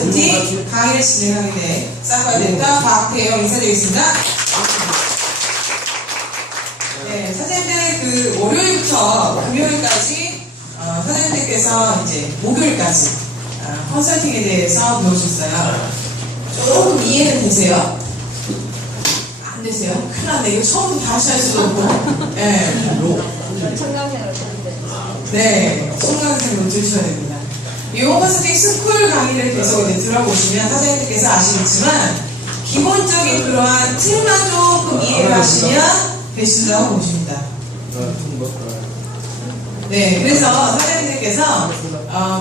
컨설팅 강의를 진행하게 된 사과대학교 박태영 인사드리겠습니다. 네, 선생님들 그 월요일부터 금요일까지 선생님들께서 이제 목요일까지 컨설팅에 대해서 배우셨어요. 조금 이해는 되세요? 안 되세요? 큰일 났네. 이거 처음부터 다시 할 수도 없고. 네. 청강생을 듣는데. 네, 청강생으로 들으셔야 됩니다. 요 컨설팅 스쿨 강의를 계속 이제 들어보시면 선생님들께서 아시겠지만 기본적인 그러한 틀만 조금 이해를 하시면 되신다고 보십니다. 네, 그래서 선생님들께서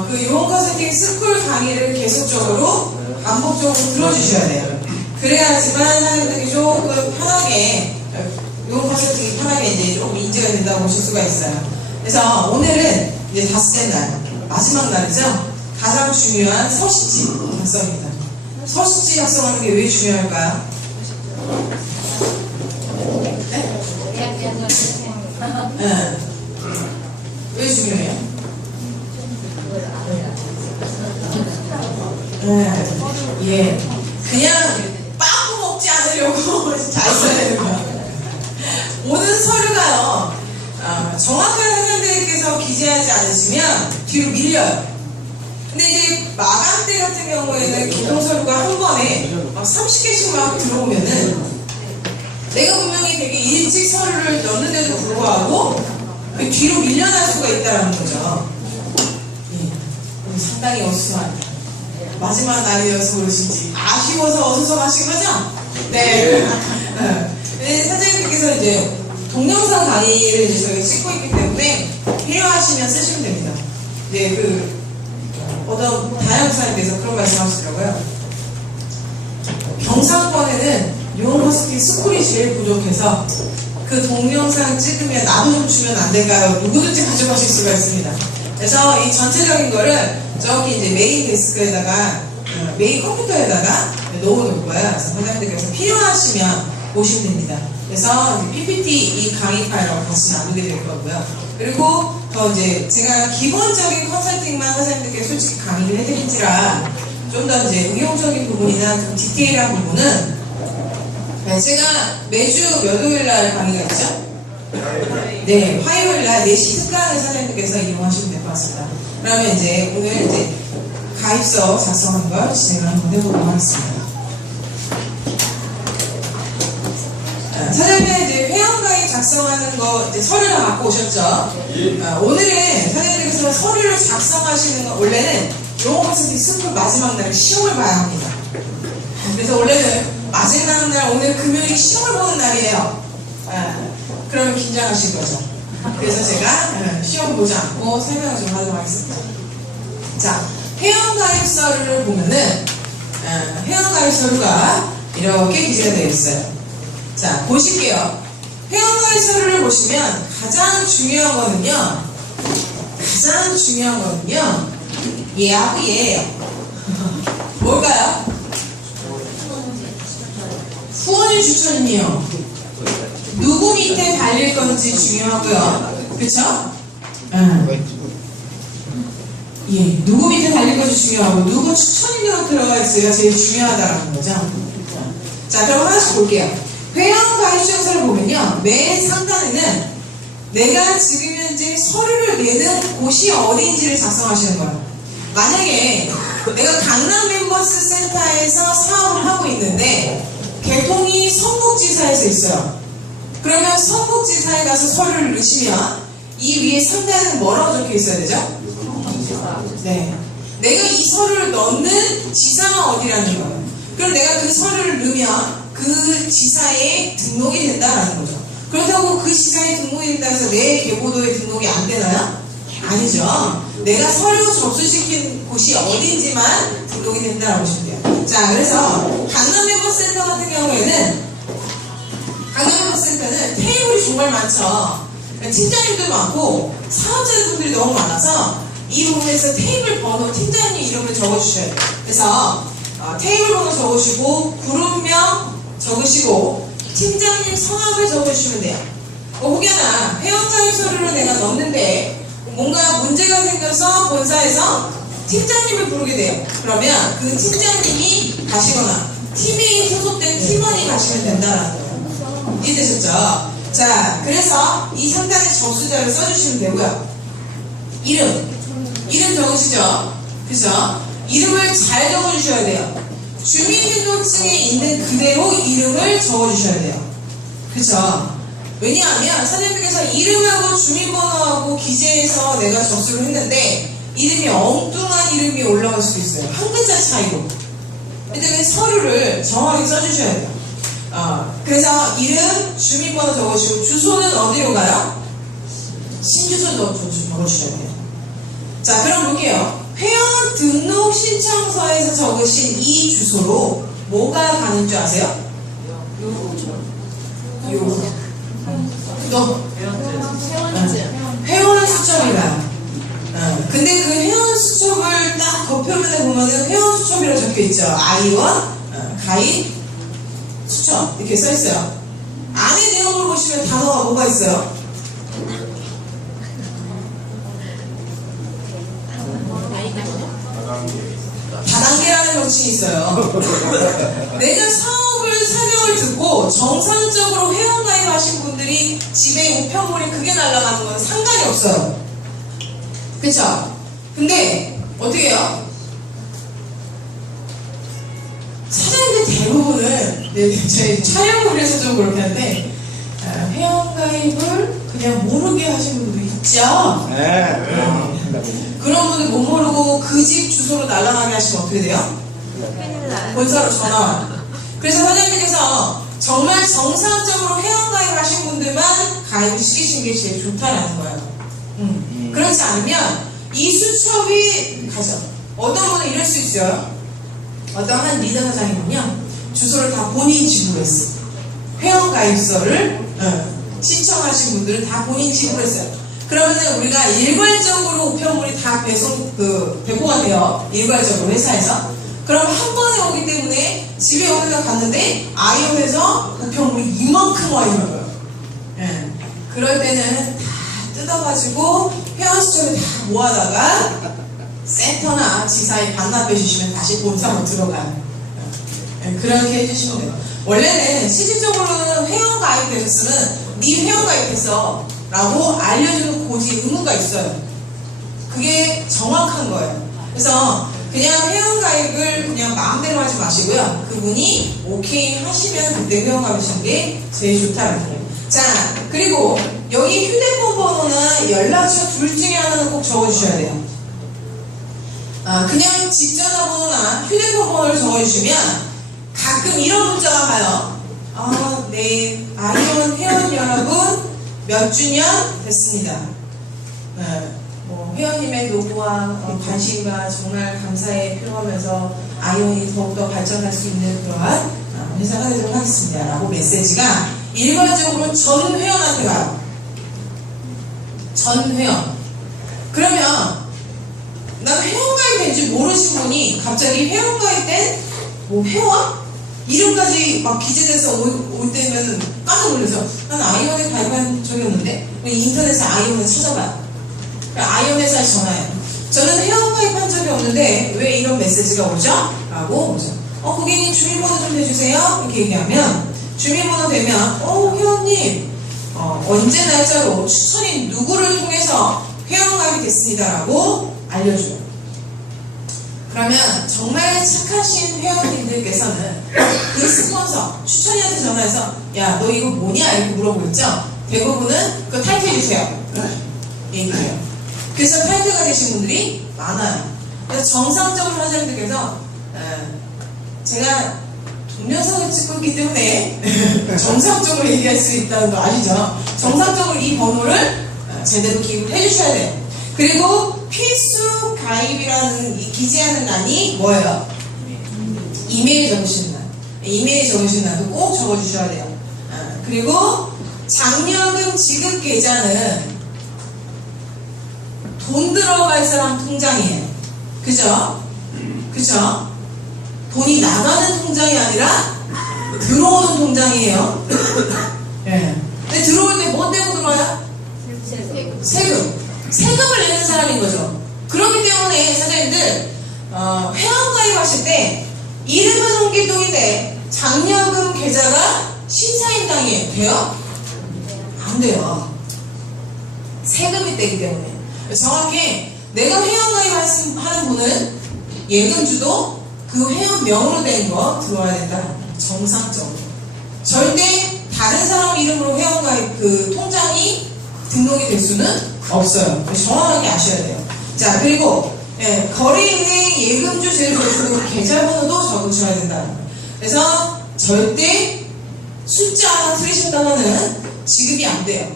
그 요 컨설팅 스쿨 강의를 계속적으로 반복적으로 들어주셔야 돼요. 그래야지만 선생님들이 조금 편하게 요 컨설팅이 편하게 이제 조금 인지가 된다고 보실 수가 있어요. 그래서 오늘은 이제 닷째 날 마지막 날이죠. 가장 중요한 서식지 작성입니다. 서식지 작성하는 게 왜 중요할까요? 네? 네. 왜 중요해요? 네. 예. 그냥 빵꾸 먹지 않으려고 잘 써야 되는 거예요. 모든 서류가요, 정확한 선생님들께서 기재하지 않으시면 뒤로 밀려요. 근데 이제 마감 때 같은 경우에는 기동서류가 한 번에 막 30개씩 막 들어오면은 내가 분명히 되게 일찍 서류를 넣는데도 불구하고 그 뒤로 밀려날 수가 있다는 거죠. 예. 상당히 어수선합니다. 마지막 날이어서 그러신지 아쉬워서 어수선하신 거죠? 네. 네. 선생님께서 이제 동영상 강의를 이제 저희가 찍고 있기 때문에 필요하시면 쓰시면 됩니다. 네, 어떤 다양한 사람께서 그런 말씀 하시더라고요. 경상권에는 용 컨설팅 스쿨이 제일 부족해서 그 동영상 찍으면 나도 좀 주면 안 될까요? 누구든지 가져가실 수가 있습니다. 그래서 이 전체적인 거를 저기 이제 메인 데스크에다가 메인 컴퓨터에다가 넣어놓을 거예요. 그래서 선생님들께서 필요하시면 보시면 됩니다. 그래서 PPT 이 강의 파일하고 같이 나누게 될 거고요. 그리고 더 이제 제가 기본적인 컨설팅만 선생님들께 솔직히 강의를 해드린지라 좀 더 이제 응용적인 부분이나 좀 디테일한 부분은 제가 매주 몇 요일날 강의가 있죠? 네, 화요일날 4시 특강을 선생님들께서 이용하시면 될 것 같습니다. 그러면 이제 오늘 이제 가입서 작성하는 걸 진행을 한번 해보도록 하겠습니다. 선생님은 이제 회원가입 작성하는 거 이제 서류를 갖고 오셨죠? 오늘은 선생님들께서 서류를 작성하시는 거 원래는 영어 컨설팅 스쿨 마지막 날 시험을 봐야 합니다. 그래서 원래는 마지막 날 오늘 금요일이 시험을 보는 날이에요. 그러면 긴장하실 거죠. 그래서 제가 시험 보지 않고 설명을 좀 하도록 하겠습니다. 자, 회원가입서를 보면은 회원가입서류가 이렇게 기재가 되어 있어요. 자, 보실게요. 회원가입서류를 보시면 가장 중요한 거는요, 예약이에요. 뭘까요? 후원인 추천이요. 누구 밑에 달릴 건지 중요하고요. 그쵸? 예, 누구 밑에 달릴 건지 중요하고, 누구 추천인으로 들어가 있어야 제일 중요하다는 거죠. 자, 그럼 하나씩 볼게요. 회원가입증서를 보면요, 맨 상단에는 내가 지금 현재 서류를 내는 곳이 어디인지를 작성하시는 거예요. 만약에 내가 강남 멤버스 센터에서 사업을 하고 있는데 개통이 성북지사에서 있어요. 그러면 성북지사에 가서 서류를 넣으시면 이 위에 상단에는 뭐라고 적혀 있어야 되죠? 네. 내가 이 서류를 넣는 지사가 어디라는 거예요. 그럼 내가 그 서류를 넣으면 그 지사에 등록이 된다라는 거죠. 그렇다고 그 지사에 등록이 된다고 해서 내 계보도에 등록이 안 되나요? 아니죠. 내가 서류 접수시킨 곳이 어딘지만 등록이 된다라고 보시면 돼요. 자, 그래서 강남 멤버센터 같은 경우에는 강남 멤버센터는 테이블이 정말 많죠. 팀장님도 많고 사업자분들이 너무 많아서 이 부분에서 테이블 번호, 팀장님 이름을 적어주셔야 돼요. 그래서 테이블 번호 적으시고 그룹명 적으시고 팀장님 성함을 적으시면 돼요. 혹여나 회원가입 서류를 내가 넣는데 뭔가 문제가 생겨서 본사에서 팀장님을 부르게 돼요. 그러면 그 팀장님이 가시거나 팀에 소속된 팀원이 가시면 된다라는 거예요. 이해되셨죠? 자, 그래서 이 상단에 접수자를 써주시면 되고요. 이름 적으시죠? 그죠? 이름을 잘 적어주셔야 돼요. 주민등록증에 있는 그대로 이름을 적어주셔야 돼요. 그쵸? 왜냐하면 선생님께서 이름하고 주민번호하고 기재해서 내가 접수를 했는데 이름이 엉뚱한 이름이 올라갈 수도 있어요. 한 글자 차이로. 근데 서류를 정확하게 써주셔야 돼요. 그래서 이름, 주민번호 적으시고 주소는 어디로 가요? 신주소 적어주셔야 돼요. 자, 그럼 볼게요. 회원 등록 신청서에서 적으신 이 주소로 뭐가 가는 줄 아세요? 회원 수첩이라. 근데 그 회원 수첩을 딱 겉표면에 보면은 회원 수첩이라고 적혀있죠. 아이원, 가입, 수첩 이렇게 써있어요. 안에 내용을 보시면 단어가 뭐가 있어요? 다단계라는 명칭이 있어요. 내가 사업을 설명을 듣고 정상적으로 회원가입하신 분들이 집에 우편물이 크게 날아가는 건 상관이 없어요. 그쵸? 근데 어떻게 해요? 사장님들 대부분은 저희 촬영을 해서 좀 그렇게 하는데 회원가입을 그냥 모르게 하시는 분도 있죠? 네. 그런 분들 못 모르고 그 집 주소로 날아가게 하시면 어떻게 돼요? 본사로 전화 와요. 그래서 사장님께서 정말 정상적으로 회원가입 하신 분들만 가입을 시키시는 게 제일 좋다라는 거예요. 그렇지 않으면 이 수첩이 가죠. 어떤 분은 이럴 수 있어요. 어떤 한 리더 사장님은요, 주소를 다 본인 집으로 했어요. 회원가입서를 신청하신 분들은 다 본인 집으로 했어요. 그러면은 우리가 일괄적으로 우편물이 다 배포가 돼요. 일괄적으로 회사에서. 그럼 한 번에 오기 때문에 집에 오면서 갔는데 아이언에서 우편물이 이만큼 와 있는 거예요. 예. 그럴 때는 다 뜯어가지고 회원 수첩에 다 모아다가 센터나 지사에 반납해 주시면 다시 본사로 들어가요. 예. 그렇게 해주시면 돼요. 원래는 실질적으로는 회원 가입되셨으면 네 회원 가입했어 라고 알려주는 고지 의무가 있어요. 그게 정확한 거예요. 그래서 그냥 회원가입을 그냥 마음대로 하지 마시고요. 그분이 오케이 하시면 그때 회원가입하시는 게 제일 좋다는 거예요. 자, 그리고 여기 휴대폰 번호나 연락처 둘 중에 하나는 꼭 적어주셔야 돼요. 그냥 집 전화번호나 휴대폰 번호를 적어주시면 가끔 이런 문자가 가요. 네, 아이온 회원 여러분 몇 주년 됐습니다. 회원님의 노고와 관심과 정말 감사에 표하면서 아이온이 더욱더 발전할 수 있는 그러한 회사가 되도록 하겠습니다. 라고 메시지가 일괄적으로 전 회원한테 가요. 전 회원. 그러면 난 회원가입 된지 모르신 분이 갑자기 회원가입된 회원? 이름까지 막 기재돼서 올 때면 깜짝 놀라서 난 아이온에 가입한 적이 없는데 인터넷에 아이온을 찾아봐요. 아이온 회사에 전화해요. 저는 회원가입한 적이 없는데 왜 이런 메시지가 오죠? 라고 오죠. 고객님 주민번호 좀 해주세요. 이렇게 얘기하면 주민번호 되면 회원님 언제 날짜로 추천인 누구를 통해서 회원가입이 됐습니다 라고 알려줘요. 그러면 정말 착하신 회원님들께서는 그 스폰서 추천이한테 전화해서 야 너 이거 뭐냐 이렇게 물어보겠죠. 대부분은 그거 타이트해주세요 얘기해요. 그래서 타이트가 되신 분들이 많아요. 그래서 정상적으로 사장님들께서 제가 동영상을 찍고 있기 때문에 정상적으로 얘기할 수 있다는 거 아시죠? 정상적으로 이 번호를 제대로 기입을 해주셔야 돼요. 그리고 필수 가입이라는 이 기재하는欄이 뭐예요? 이메일 적으시는 란. 이메일 적으시는 란도 꼭 적어주셔야 돼요. 그리고 장려금 지급 계좌는 돈 들어갈 사람 통장이에요. 그죠? 그죠? 돈이 나가는 통장이 아니라 들어오는 통장이에요. 네. 근데 들어올 때 뭐 때문에 들어와요? 세금. 세금을 내는 사람인 거죠. 그렇기 때문에 사장님들 회원가입하실 때 이름은 홍길동인데 장려금 계좌가 신사임당이에요. 돼요? 안 돼요. 세금이 떼기 때문에. 정확히 내가 회원가입하는 분은 예금주도 그 회원명으로 된 거 들어와야 된다. 정상적으로. 절대 다른 사람 이름으로 회원가입 그 통장이 등록이 될 수는 없어요. 정확하게 아셔야 돼요. 자, 그리고 거래은행 예금주 제도주 계좌번호도 적으셔야 된다. 그래서 절대 숫자 하나 틀리셨다가는 지급이 안 돼요.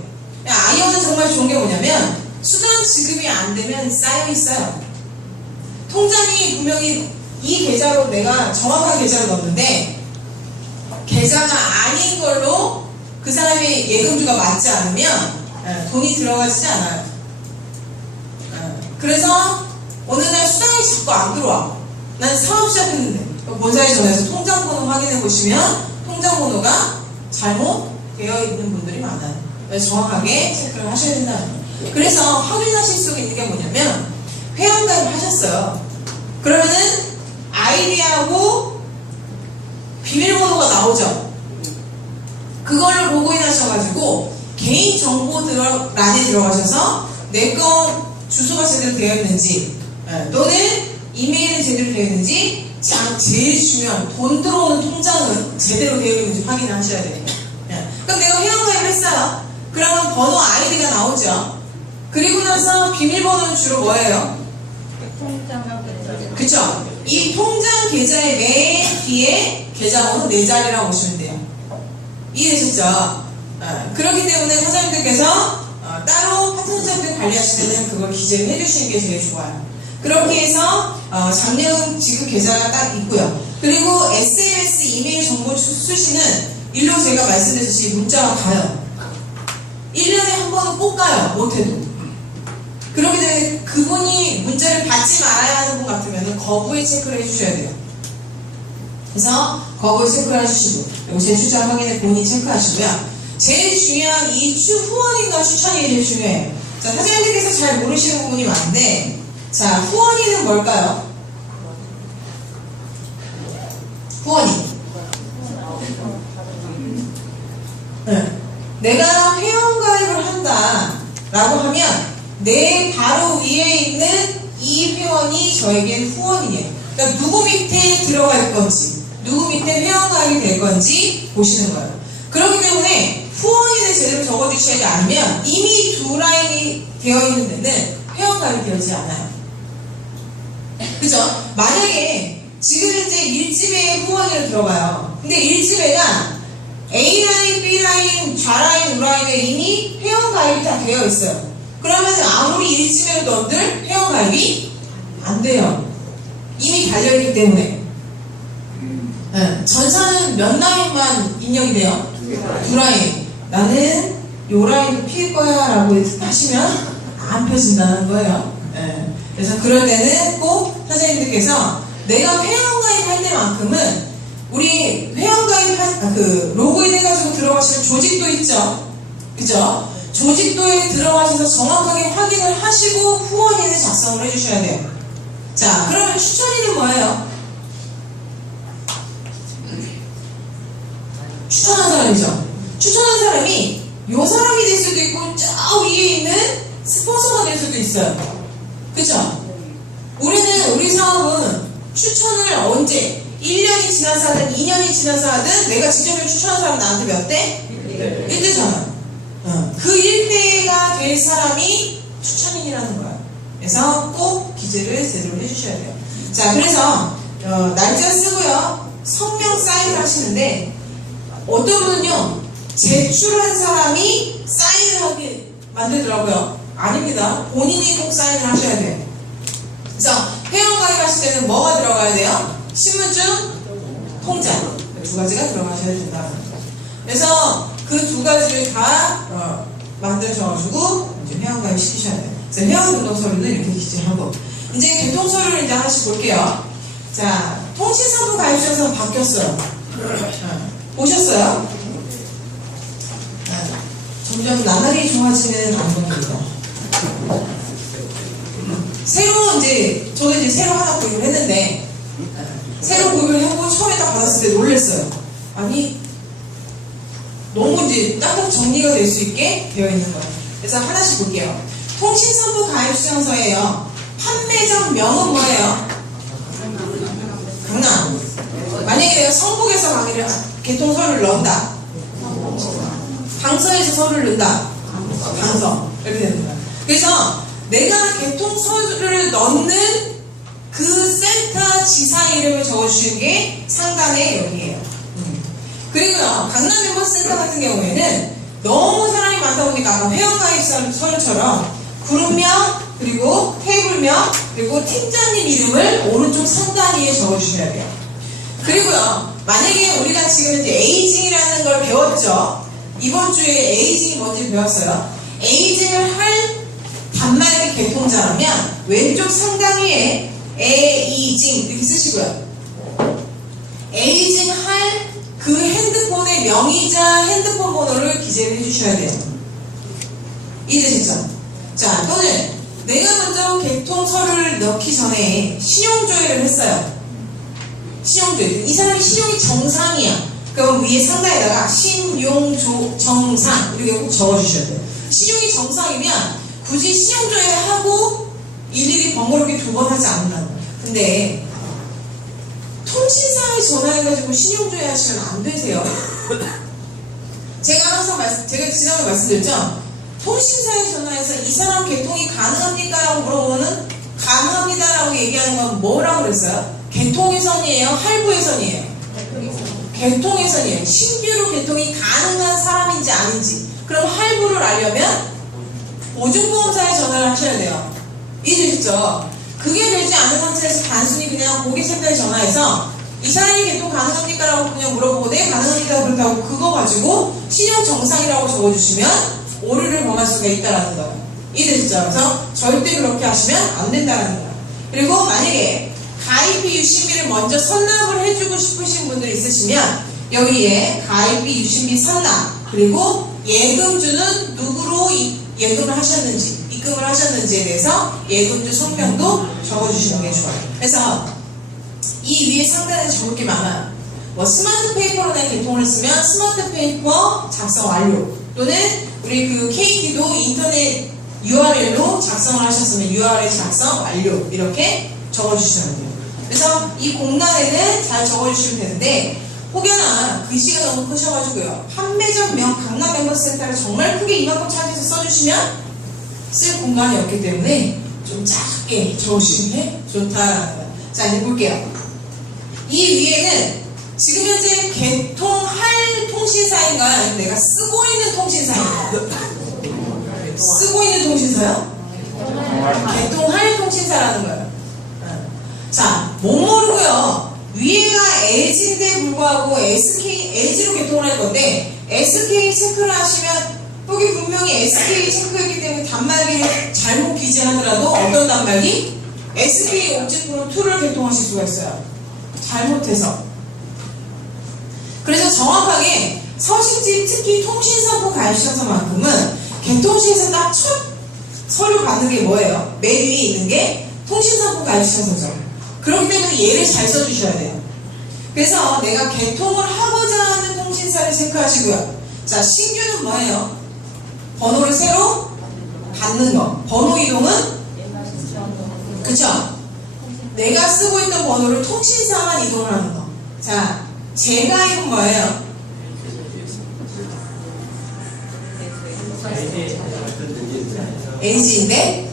아이언은 정말 좋은 게 뭐냐면 수당 지급이 안 되면 쌓여 있어요. 통장이 분명히 이 계좌로 내가 정확한 계좌를 넣었는데 계좌가 아닌 걸로 그 사람의 예금주가 맞지 않으면 돈이 들어가지 않아요. 그래서 어느 날 수당이 자꾸 안 들어와. 난 사업 시작했는데 본사에 전화해서 통장번호 확인해 보시면 통장번호가 잘못되어 있는 분들이 많아요. 그래서 정확하게 체크를 하셔야 된다는 거예요. 그래서 확인하실 수 있는 게 뭐냐면 회원가입을 하셨어요. 그러면은 아이디하고 비밀번호가 나오죠. 그걸로 로그인 하셔가지고 개인정보란에 들어가셔서 내 거 주소가 제대로 되어 있는지 또는 이메일이 제대로 되어 있는지 제일 중요한 돈 들어오는 통장은 제대로 되어 있는지 확인을 하셔야 돼요. 그럼 내가 회원가입을 했어요. 그러면 번호 아이디가 나오죠. 그리고 나서 비밀번호는 주로 뭐예요? 그쵸? 이 통장 계좌의 맨 뒤에 계좌번호 4자리라고 보시면 돼요. 이해되셨죠? 그렇기 때문에 사장님들께서 따로 파트너장들 관리하실 때는 그걸 기재를 해주시는 게 제일 좋아요. 그렇게 해서 장려금 지급 계좌가 딱 있고요. 그리고 SMS 이메일 정보 수신은 일로 제가 말씀드렸듯이 문자가 가요. 1년에 한 번은 꼭 가요. 못해도. 그렇기 때문에 그분이 문자를 받지 말아야 하는 분 같으면 거부의 체크를 해주셔야 돼요. 그래서 거부의 체크를 해주시고 그리고 제출자 확인에 본인 체크하시고요. 제일 중요한 이 후원인과 추천이 제일 중요해요. 자, 사장님들께서 잘 모르시는 부분이 많은데 자, 후원인은 뭘까요? 후원인. 내가 회원가입을 한다라고 하면 내 바로 위에 있는 이 회원이 저에겐 후원이에요. 그러니까 누구 밑에 들어갈 건지 누구 밑에 회원가입이 될 건지 보시는 거예요. 그렇기 때문에 후원인을 제대로 적어주시지 않으면 이미 두 라인이 되어 있는 데는 회원가입이 되지 않아요. 그죠? 만약에 지금 현재 1지배에 후원인을 들어가요. 근데 1지배가 A라인, B라인, 좌라인, 우라인에 이미 회원가입이 다 되어 있어요. 그러면 아무리 1지배로 넣들 회원가입이 안 돼요. 이미 달려있기 때문에. 전사는 몇 라인만 입력이 돼요? 2라인. 나는 요 라인도 필 거야 라고 하시면 안 펴진다는 거예요. 그래서 그럴 때는 꼭 사장님들께서 내가 회원가입 할 때만큼은 우리 회원가입 로그인 해가지고 들어가시는 조직도 있죠. 그죠? 조직도에 들어가셔서 정확하게 확인을 하시고 후원인을 작성을 해주셔야 돼요. 자, 그러면 추천인은 뭐예요? 추천한 사람이죠. 추천한 사람이 요 사람이 될 수도 있고 저 위에 있는 스폰서가 될 수도 있어요. 그죠? 우리 사업은 추천을 언제 1년이 지나서 하든 2년이 지나서 하든 내가 직접적으로 추천한 사람 나한테 몇 대? 1대잖아. 그 1대가 될 사람이 추천인이라는 거야. 그래서 꼭 기재를 제대로 해주셔야 돼요. 자, 그래서 날짜 쓰고요. 성명 사인을 하시는데 어떤 분은요 제출한 사람이 사인을 하게 만들더라고요. 아닙니다. 본인이 꼭 사인을 하셔야 돼요. 그래서 회원가입 하실 때는 뭐가 들어가야 돼요? 신분증, 통장 두 가지가 들어가셔야 된다. 그래서 그 두 가지를 다 만드셔가지고 이제 회원가입 시키셔야 돼요. 그래서 회원 등록 서류는 이렇게 기재하고 이제 개통 서류를 이제 하나씩 볼게요. 자, 통신사무 가입자에서 바뀌었어요. 보셨어요? 점점 나날이 좋아지는 방법입니다. 새로 저도 이제 새로 하나 구입을 했는데, 새로 구입을 하고 처음에 딱 받았을 때 놀랐어요. 아니, 너무 이제 딱딱 정리가 될 수 있게 되어 있는 거예요. 그래서 하나씩 볼게요. 통신선부 가입 수령서예요. 판매점 명은 뭐예요? 강남. 만약에 내가 성북에서 개통서를 넣는다. 강서에서 서를 넣는다. 강서. 이렇게 되는 거야. 그래서 내가 개통서를 넣는 그 센터 지사 이름을 적어주시는 게 상단의 여기에요. 그리고요, 강남 멤버센터 같은 경우에는 너무 사람이 많다 보니까 아까 회원가입 서류처럼 그룹명, 그리고 테이블명, 그리고 팀장님 이름을 오른쪽 상단 위에 적어주셔야 돼요. 그리고요, 만약에 우리가 지금 이제 에이징이라는 걸 배웠죠. 이번 주에 에이징이 뭔지 배웠어요. 에이징을 할 단말기 개통자라면 왼쪽 상단 위에 에이징 이렇게 쓰시고요. 에이징 할 그 핸드폰의 명의자 핸드폰 번호를 기재를 해주셔야 돼요. 이해되시죠? 자, 또는 내가 먼저 개통서류를 넣기 전에 신용조회를 했어요. 신용조회. 이 사람이 신용이 정상이야. 그럼 위에 상단에다가 신용정상 이렇게 꼭 적어주셔야 돼요. 신용이 정상이면 굳이 신용조회하고 일일이 번거롭게 2번 하지 않는다는 거예요. 근데 통신사에 전화해가지고 신용조회 하시면 안 되세요. 제가 항상 제가 지난번에 말씀드렸죠. 통신사에 전화해서 이 사람 개통이 가능합니까? 라고 물어보면 가능합니다라고 얘기하는 건 뭐라고 그랬어요? 개통예선이에요? 할부예선이에요? 개통예선이에요. 신규로 개통이 가능한 사람인지 아닌지. 그럼 할부를 알려면 보증보험사에 전화를 하셔야 돼요. 이해되셨죠? 그게 되지 않은 상태에서 단순히 그냥 고객센터에 전화해서 이 사람이 개통 가능합니까? 라고 그냥 물어보고 네 가능합니다 그렇다고 그거 가지고 신용정상이라고 적어주시면 오류를 범할 수가 있다는 거예요. 이해되시죠? 그래서 절대 그렇게 하시면 안 된다는 거예요. 그리고 만약에 가입비 유심비를 먼저 선납을 해주고 싶으신 분들 있으시면 여기에 가입비 유심비 선납 그리고 예금주는 누구로 예금을 하셨는지 입금을 하셨는지에 대해서 예금주 성명도 적어주시는 게 좋아요. 그래서 이 위에 상단에 적을 게 많아요. 뭐 스마트 페이퍼로 내 개통을 쓰면 스마트 페이퍼 작성 완료 또는 우리 그 KT도 인터넷 URL로 작성을 하셨으면 URL 작성 완료 이렇게 적어주시면 돼요. 그래서 이 공란에는 잘 적어주시면 되는데 혹여나 글씨가 너무 크셔가지고요. 판매점 명 강남 멤버센터를 정말 크게 이만큼 차지해서 써주시면 쓸 공간이 없기 때문에 좀 작게 적으시는 게 좋다라는 거예요. 자, 이제 볼게요. 이 위에는 지금 현재 개통할 통신사인가요? 내가 쓰고 있는 통신사인가요? 쓰고 있는 통신사요? 개통할 통신사라는 거예요. 자, 못 모르고요. 위에가 LG인데 불구하고 LG로 개통을 할 건데 SK 체크를 하시면 여기 분명히 SK 체크했기 때문에 단말기를 잘못 기재하더라도 어떤 단말기? SK 옵직 프로 2를 개통하실 수가 있어요. 잘못해서. 그래서 정확하게 서식지 특히 통신선부 가입시험서만큼은 개통시에서 딱 첫 서류 받는 게 뭐예요? 맨 위에 있는 게 통신선부 가입시험서죠. 그렇기 때문에 얘를 잘 써주셔야 돼요. 그래서 내가 개통을 하고자 하는 통신사를 체크하시고요. 자, 신규는 뭐예요? 번호를 새로 받는 거. 번호 이동은? 그쵸? 내가 쓰고 있는 번호를 통신사만 이동을 하는 거. 자, 재가입은 뭐예요? LG인데?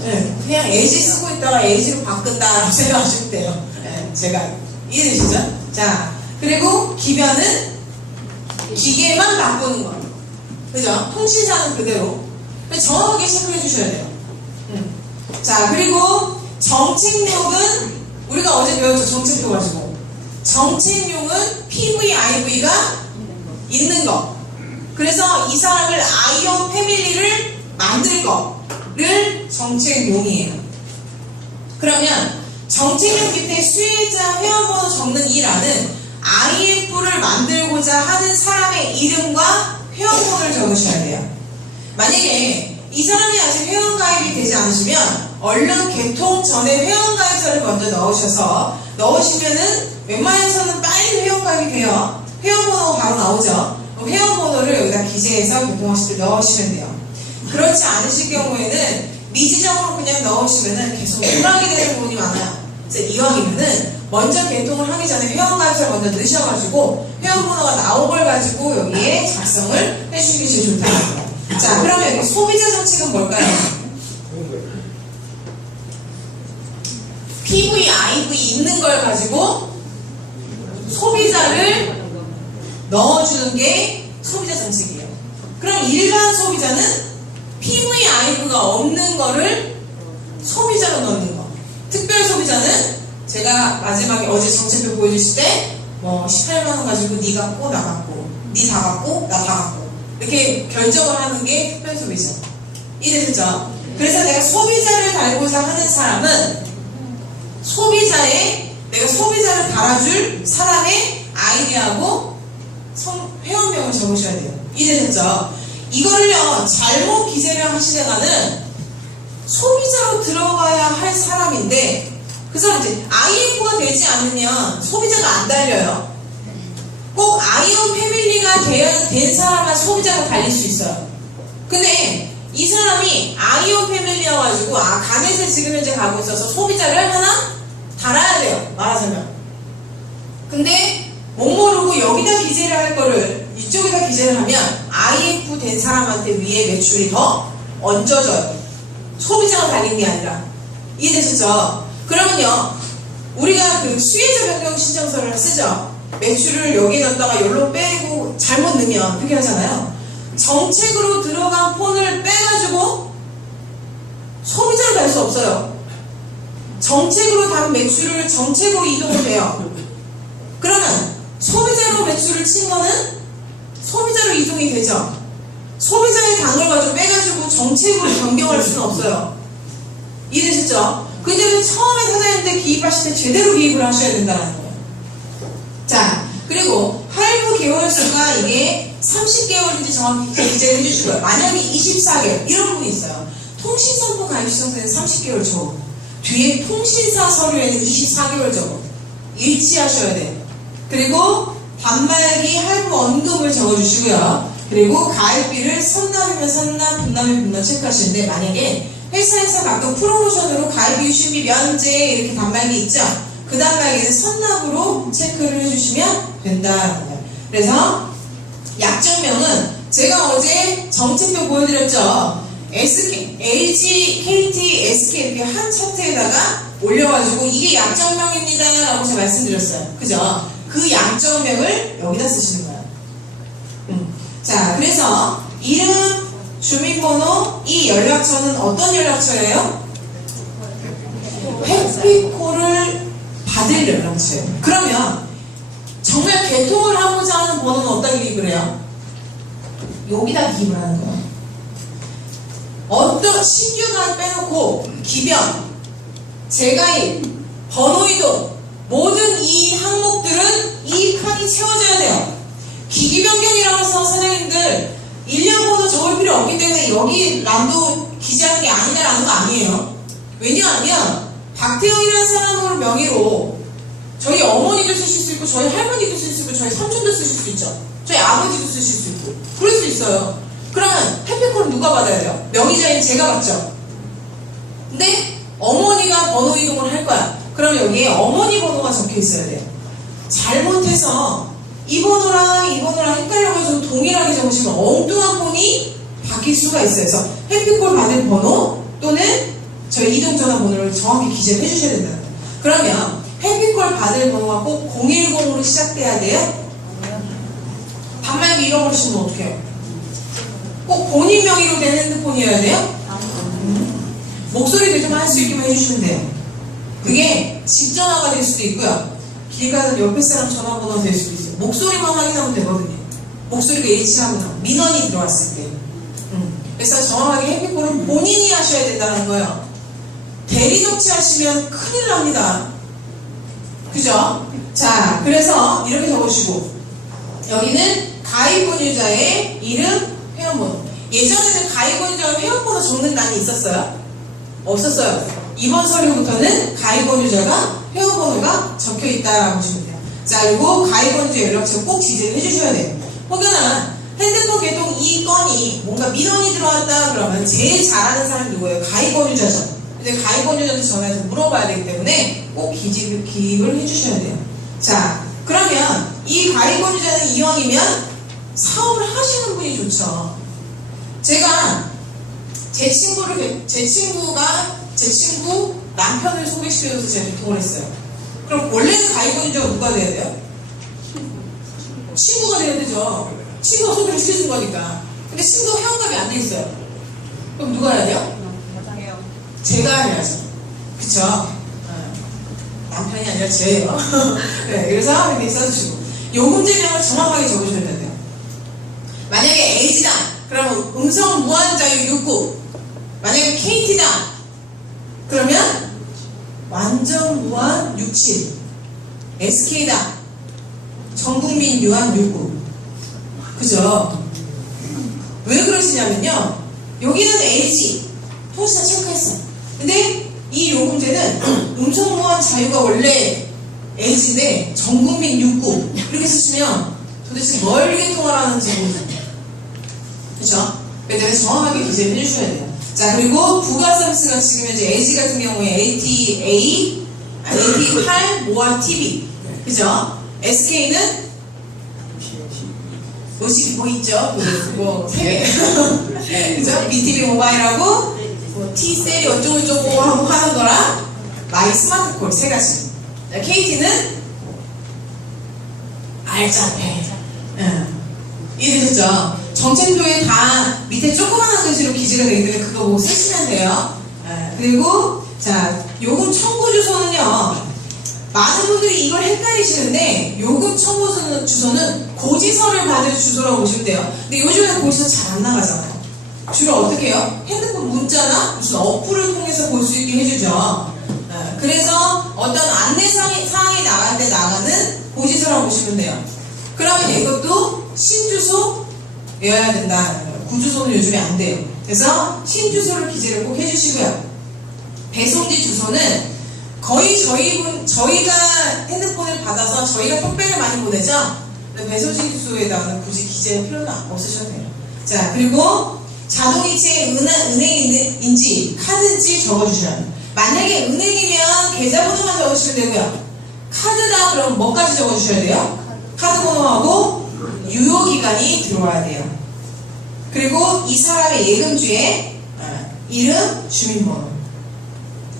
네, 그냥 LG 쓰고 있다가 LG로 바꾼다라고 생각하시면 돼요. 네, 제가 이해되시죠? 자, 그리고 기변은 기계만 바꾸는 거. 그죠? 통신사는 그대로. 정확하게 체크해 주셔야 돼요. 자, 그리고 정책용은 우리가 어제 배웠죠? 정책용 가지고. 정책용은 PVIV가 있는 거. 그래서 이 사람을 아이온 패밀리를 만들 거를 정책용이에요. 그러면 정책용 밑에 수혜자 회원번호 적는 이 란은 IF를 만들고자 하는 사람의 이름과 회원번호를 적으셔야 돼요. 만약에 이 사람이 아직 회원가입이 되지 않으시면 얼른 개통 전에 회원가입서를 먼저 넣으시면은 웬만해서는 빨리 회원가입이 돼요. 회원번호가 바로 나오죠. 회원번호를 여기다 기재해서 개통하실 때 넣으시면 돼요. 그렇지 않으실 경우에는 미지정으로 그냥 넣으시면은 계속 불안하게 되는 부분이 많아요. 그래서 이왕이면은 먼저 개통을 하기 전에 회원가입서를 먼저 넣으셔가지고 회원번호가 나온 걸 가지고 여기에 작성을 해주시는 게 제일 좋다는 거예요. 자, 그러면 여기 소비자 정책은 뭘까요? PV, IV 있는 걸 가지고 소비자를 넣어주는 게 소비자 정책이에요. 그럼 일반 소비자는 PV, IV가 없는 거를 소비자로 넣는 거. 특별 소비자는 제가 마지막에 어제 정책표 보여주실 때 뭐 18만원 가지고 니 갖고 나 갖고 니 다 갖고 나 다 갖고 이렇게 결정을 하는 게 특별 소비자. 이해되셨죠? 그래서 내가 소비자를 달고자 하는 사람은 내가 소비자를 달아줄 사람의 아이디하고 회원명을 적으셔야 돼요. 이해되셨죠? 이거를요 잘못 기재를 하시다가는 소비자로 들어가야 할 사람인데 그 사람 이제 IF가 되지 않으면 소비자가 안 달려요. 꼭 아이온 패밀리가 된 사람만 소비자가 달릴 수 있어요. 근데 이 사람이 아이온 패밀리여가지고 가넷에 지금 현재 가고 있어서 소비자를 하나 달아야 돼요. 말하자면. 근데 못 모르고 여기다 기재를 할 거를 이쪽에다 기재를 하면 IF 된 사람한테 위에 매출이 더 얹어져요. 소비자가 달린 게 아니라. 이해되셨죠? 그러면요 우리가 그 수혜자 변경 신청서를 쓰죠. 매출을 여기에 넣다가 여기로 빼고 잘못 넣으면 어떻게 하잖아요. 정책으로 들어간 폰을 빼가지고 소비자로 달 수 없어요. 정책으로 단 매출을 정책으로 이동을 돼요. 그러면 소비자로 매출을 친 거는 소비자로 이동이 되죠. 소비자의 당을 가지고 빼가지고 정책으로 변경할 수는 없어요. 이해되셨죠? 근데 왜 처음에 사장님 때 기입하실 때 제대로 기입을 하셔야 된다는 거예요. 자, 그리고 할부 개월 수가 이게 30개월인지 정확히 기재를 해주시고요. 만약에 24개월 이런 부분이 있어요. 통신선포 가입시청서에는 30개월 적어. 뒤에 통신사 서류에는 24개월 적어. 일치하셔야 돼요. 그리고 단말기 할부 원금을 적어주시고요. 그리고 가입비를 선납이면 선납, 분납이면 분납 체크하시는데 만약에 회사에서 가끔 프로모션으로 가입비 유심비 면제 이렇게 단말기 있죠? 그 단말기는 선납으로 체크를 해주시면 된다는 거예요. 그래서 약정명은 제가 어제 정책표 보여드렸죠? SK, LG, KT, SK 이렇게 한 차트에다가 올려가지고 이게 약정명입니다 라고 제가 말씀드렸어요. 그죠? 그 약정명을 여기다 쓰시는 거예요. 자, 그래서 이름, 주민번호, 이 연락처는 어떤 연락처예요? 해피콜을 받을 연락처예요. 그러면 정말 개통을 하고자 하는 번호는 어떤 기입을 해요? 여기다 기입을 하는 거예요. 어떤 신규가 빼놓고 기변, 재가입, 번호이동 모든 이 항목들은 이 칸이 채워져야 돼요. 기기 변경이라고 해서 사장님들 1년 번호 적을 필요 없기 때문에 여기 란도 기재하는 게 아니냐라는 거 아니에요. 왜냐하면 박태영이라는 사람으로 명의로 저희 어머니도 쓰실 수 있고 저희 할머니도 쓰실 수 있고 저희 삼촌도 쓰실 수 있죠. 저희 아버지도 쓰실 수 있고 그럴 수 있어요. 그러면 해피콜은 누가 받아야 돼요? 명의자인 제가 받죠. 근데 어머니가 번호 이동을 할 거야. 그럼 여기에 어머니 번호가 적혀 있어야 돼요. 잘못해서 이 번호랑 이 번호랑 헷갈려가지고 동일하게 적으시면 엉뚱한 폰이 바뀔 수가 있어요. 그래서 해피콜 받은 번호 또는 저희 이동전화번호를 정확히 기재를 해주셔야 된다는 거예요. 그러면 해피콜 받을 번호가 꼭 010으로 시작돼야 돼요? 단말기 잃어버리시면 어떡해요? 꼭 본인 명의로 된 핸드폰이어야 돼요? 목소리 대조만 할 수 있게만 해주시면 돼요. 그게 집 전화가 될 수도 있고요. 길 가는 옆에 사람 전화번호가 될 수도 있어요. 목소리만 확인하면 되거든요. 목소리가 일치하거나 민원이 들어왔을 때. 그래서 정확하게 해피콜은 본인이 하셔야 된다는 거예요. 대리 조치하시면 큰일 납니다. 그죠? 자, 그래서 이렇게 적으시고 여기는 가입 권유자의 이름, 회원번호. 예전에는 가입권유자가 회원번호 적는 난이 있었어요? 없었어요. 이번 서류부터는 가입권유자가 회원번호가 적혀있다라고 보시면 돼요. 자, 그리고 가입권유자 연락처 꼭 기재를 해주셔야 돼요. 혹여나 핸드폰 개통 이 건이 뭔가 민원이 들어왔다 그러면 제일 잘하는 사람이 누구예요? 가입권유자죠. 근데 가입권유자한테 전화해서 물어봐야 되기 때문에 꼭 기입을 해주셔야 돼요. 자, 그러면 이 가입권유자는 이왕이면 사업을 하시는 분이 좋죠. 제가 제 친구 남편을 소개시켜줘서 제가 개통을 했어요. 그럼 원래는 가입권유자가 누가 돼야 돼요? 친구가 돼야 되죠. 친구가 소개를 시켜준 거니까. 근데 친구가 회원가입이 안 돼 있어요. 그럼 누가 해야 돼요? 맞아요. 제가 해야죠. 그쵸? 남편이 아니라 저예요. 네, 그래서 이렇게 써주시고 요금제명을 정확하게 적으셔야 돼요. 만약에 A지다 그러면 음성 무한자유 6구, 만약에 KT다 그러면 완전 무한 67, SK다 전국민 유한 6구. 그죠? 왜 그러시냐면요, 여기는 LG 통신사 체크했어. 근데 이 요금제는 음성 무한 자유가 원래 LG인데 전국민 6구 이렇게 쓰시면 도대체 뭘 개통하라는지 모르겠어요. 그쵸? 그래서 정확하게 기재를 해주셔야 돼요. 자, 그리고 부가 서비스가 지금 현재 LG 같은 경우에 AT8 모아 TV, 그죠? SK는 OCP 뭐 있죠? 뭐 3개 그죠? BTV 모바일하고 뭐 T셀이 어쩌고저쩌고 하고 하는 거랑 마이 스마트콜 3가지. 자, KT는 알짜배. 이해되셨죠? 정책표에 다 밑에 조그마한 글씨로 기재가 되기 때문에 그거 보고 쓰시면 돼요. 그리고 자, 요금 청구 주소는요, 많은 분들이 이걸 헷갈리시는데 요금 청구 주소는 고지서를 받을 주소라고 보시면 돼요. 근데 요즘에는 고지서 잘 안 나가잖아요. 주로 어떻게 해요? 핸드폰 문자나 무슨 어플을 통해서 볼 수 있게 해주죠. 그래서 어떤 안내사항이 나갈 때 나가는 고지서라고 보시면 돼요. 그러면 이것도 신주소여야 된다. 구주소는 요즘에 안 돼요. 그래서 신주소를 기재를 꼭 해주시고요. 배송지 주소는 거의 저희가 핸드폰을 받아서 저희가 택배를 많이 보내죠. 배송지 주소에다가는 굳이 기재할 필요는 없으셔도 돼요. 자, 그리고 자동이체 은행인지 카드인지 적어주셔야 돼요. 만약에 은행이면 계좌번호만 적으시면 되고요. 카드다 그러면 뭐까지 적어주셔야 돼요? 카드번호하고 유효기간이 들어와야 돼요. 그리고 이 사람의 예금주의 이름, 주민번호.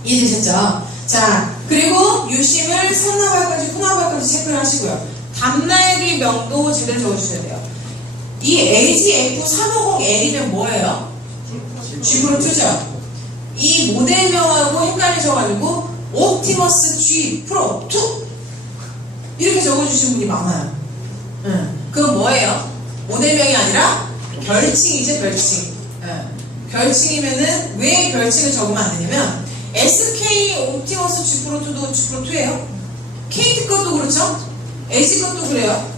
이해되셨죠? 자, 그리고 유심을 선납할 건지 후납할 건지 체크를 하시고요. 단말기 명도 제대로 적어주셔야 돼요. 이 LG F350L이면 뭐예요? G 프로2죠? 이 모델명하고 헷갈리셔가지고 옵티머스 G 프로2 이렇게 적어주신 분이 많아요. 그건 뭐예요? 모델명이 아니라 별칭이죠, 별칭. 별칭이면은 왜 별칭을 적으면 안 되냐면 SK 옵티머스 G 프로2도 G 프로2예요. KT 것도 그렇죠? LG 것도 그래요.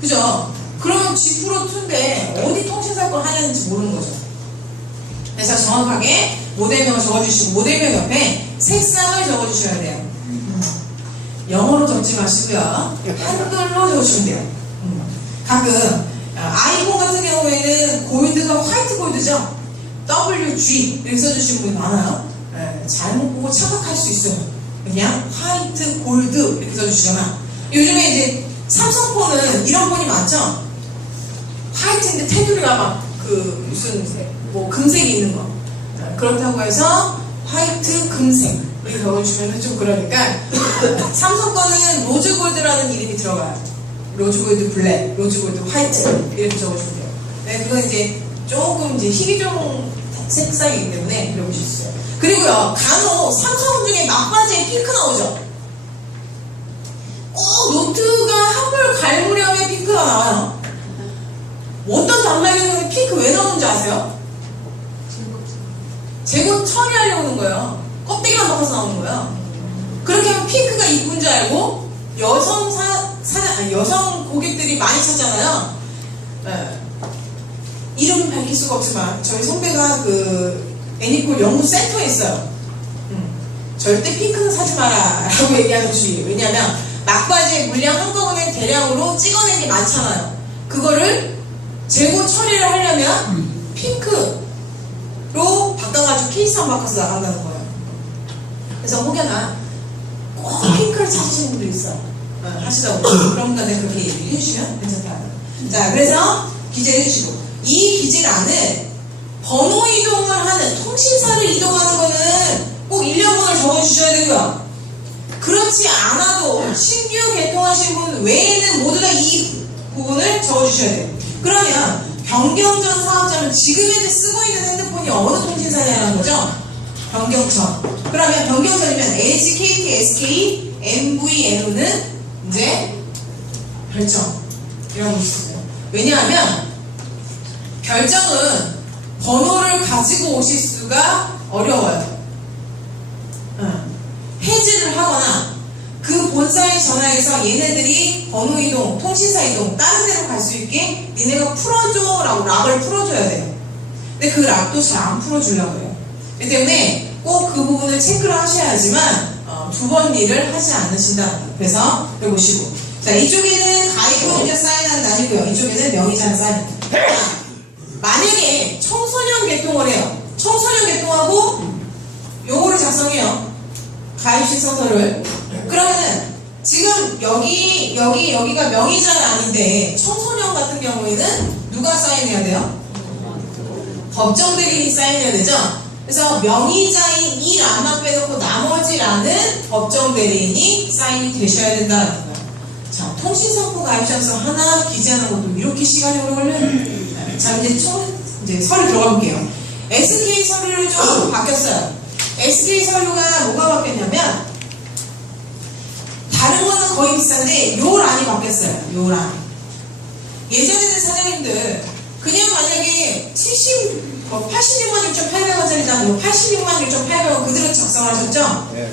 그죠? 그러면 G 프로2인데 어디 통신사 걸 하냐는지 모르는 거죠. 그래서 정확하게 모델명을 적어주시고 모델명 옆에 색상을 적어주셔야 돼요. 영어로 적지 마시고요. 한글로 적어주시면 돼요. 가끔 아이폰 같은 경우에는 골드가 화이트 골드죠. WG 이렇게 써주시는 분이 많아요. 잘못 보고 착각할 수 있어요. 그냥 화이트 골드 이렇게 써주시거나, 요즘에 이제 삼성폰은 이런 폰이 많죠. 화이트인데 테두리가 막 그 무슨 뭐 금색이 있는 거, 그렇다고 해서 화이트 금색 이렇게 적어주시면 좀 그러니까 삼성 거는 로즈 골드라는 이름이 들어가요. 로즈 골드 블랙, 로즈 골드 화이트 이렇게 적어주면 돼요. 네, 그건 이제 조금 이제 희귀종 색상이기 때문에 그러고 있어요. 그리고요, 간혹 삼성 중에 막바지에 핑크 나오죠. 꼭 노트가 한물 갈무렴에 핑크가 나와요. 어떤 단말기는 핑크 왜 나오는지 아세요? 제거 처리하려고 하는 거예요. 껍데기만 바꿔서 나오는 거예요. 그렇게 하면 핑크가 이쁜 줄 알고 여성 고객들이 많이 찾잖아요. 네. 이름 밝힐 수가 없지만 저희 선배가 그 애니콜 연구센터에 있어요. 절대 핑크는 사지 마라 라고 얘기하는 주의예요. 왜냐하면 막바지에 물량 한꺼번에 대량으로 찍어낸 게 많잖아요. 그거를 재고 처리를 하려면 핑크로 바꿔가지고 케이스만 바꿔서 나간다는 거예요. 그래서 혹여나 꼭 핑크를 찾으시는 분들이 있어요. 하시다 보면 그러니까 내가 그렇게 얘기를 해주시면 괜찮다. 자, 그래서 기재해 주시고, 이 기재란은 번호 이동을 하는, 통신사를 이동하는 거는 꼭 일련번호를 적어주셔야 되고요. 그렇지 않아도 신규 개통하신 분 외에는 모두 다 이 부분을 적어주셔야 돼요. 그러면 변경전 사업자는 지금 현재 쓰고 있는 핸드폰이 어느 통신사냐는 거죠? 변경전. 그러면 변경전이면 LG, KT, SK, MVNO는 이제 별정이라고 볼 수 있어요. 왜냐하면 별정은 번호를 가지고 오실 수가 어려워요. 해지를 하거나 그 본사에 전화해서 얘네들이 번호 이동, 통신사 이동 다른 데로 갈 수 있게 니네가 풀어줘 라고 락을 풀어줘야 돼요. 근데 그 락도 잘 안 풀어주려고 해요. 그렇기 때문에 꼭 그 부분을 체크를 하셔야지만 두 번 일을 하지 않으신다. 그래서 여기 보시고, 자, 이쪽에는 가입금자 사인하는 난이고요. 이쪽에는 명의자는 사인합니다. 만약에 청소년 개통을 해요. 청소년 개통하고 요거를 작성해요. 가입 신청서를. 그러면은 지금 여기가 명의자는 아닌데 청소년 같은 경우에는 누가 사인해야 돼요? 법정 대리인이 사인해야 되죠? 그래서 명의자인 이 란만 빼놓고 나머지 란은 법정 대리인이 사인이 되셔야 된다는 거예요. 자, 통신상품 가입자서 하나 기재하는 것도 이렇게 시간이 오래 걸려요. 자, 이제 서류 들어가 볼게요. SK 서류를 좀 바뀌었어요. SK 서류가 뭐가 바뀌었냐면, 다른 거는 거의 비슷한데 요 란이 바뀌었어요. 요 란. 예전에는 사장님들 그냥 만약에 86만 6,800원짜리잖아요. 86만 6,800원 그대로 작성하셨죠? 네.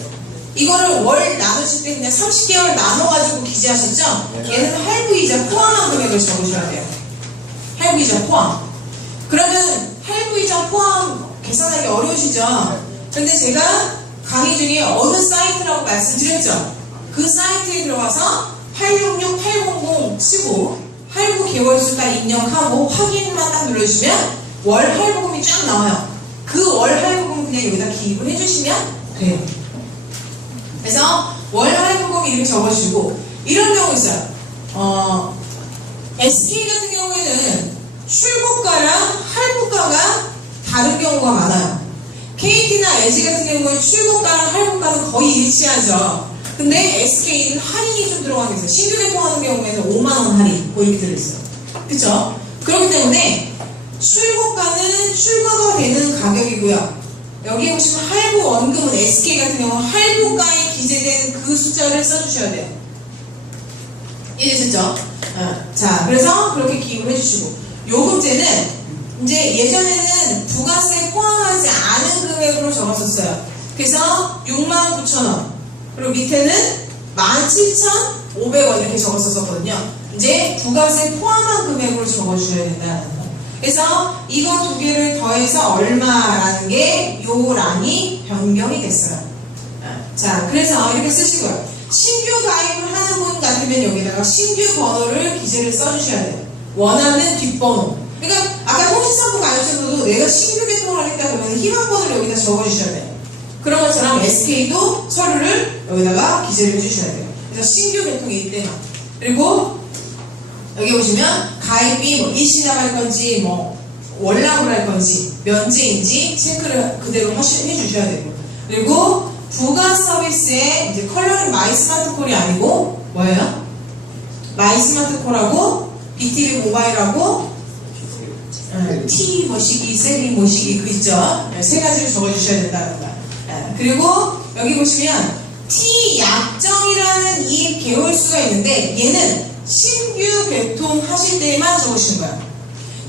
이거를 월 나누실 때 그냥 30개월 나눠가지고 기재하셨죠? 네. 얘는 할부이자 포함한 금액을 적으셔야 돼요. 할부이자 포함. 그러면 할부이자 포함 계산하기 어려우시죠? 근데 제가 강의 중에 어느 사이트라고 말씀드렸죠? 그 사이트에 들어가서 866-800 치고 할부 개월수가 입력하고 확인만 딱 눌러주시면 월 할부금이 쫙 나와요. 그 월 할부금 그냥 여기다 기입을 해주시면 돼요. 그래서 월 할부금 이렇게 적어주시고, 이런 경우 있어요. SK 같은 경우에는 출고가랑 할부가가 다른 경우가 많아요. KT나 LG 같은 경우에 출고가랑 할부가는 거의 일치하죠. 근데 SK는 할인이 좀 들어가는 게 있어요. 신규 개통하는 경우에는 5만원 할인 뭐 이렇게 들어있어요. 그쵸? 그렇기 때문에 출고가는 출고가 되는 가격이고요. 여기 보시면 할부 원금은 SK 같은 경우 할부가에 기재된 그 숫자를 써주셔야 돼요. 이해되셨죠? 자, 그래서 그렇게 기입을 해주시고, 요금제는 이제 예전에는 부가세 포함하지 않은 금액으로 적었었어요. 그래서 69,000원, 그리고 밑에는 17,500원 이렇게 적었었거든요. 이제 부가세 포함한 금액으로 적어주셔야 된다는 거. 그래서 이거 두 개를 더해서 얼마라는 게 요 란이 변경이 됐어요. 자, 그래서 이렇게 쓰시고요. 신규 가입을 하는 분 같으면 여기다가 신규 번호를 기재를 써주셔야 돼요. 원하는 뒷번호. 그러니까 아까 통신상품 가입자도 내가 신규 개통을 하겠다 그러면 희망번호를 여기다 적어주셔야 돼요. 그런 것처럼 SK도 서류를 여기다가 기재를 해주셔야 돼요. 그래서 신규 개통일 때만. 그리고 여기 보시면 가입이 뭐 일시납할 건지 뭐 월납을 할 건지 면제인지 체크를 그대로 해주셔야 되고, 그리고 부가 서비스에 이제 컬러링 마이 스마트콜이 아니고 뭐예요? 마이 스마트콜하고 BTV 모바일하고 T 모시기, 셀링 모시기 그 있죠? 세 가지를 적어주셔야 된다는 거야. 그리고 여기 보시면 T 약정이라는 이 개월수가 있는데 얘는 신규 개통하실 때만 적으시는 거예요.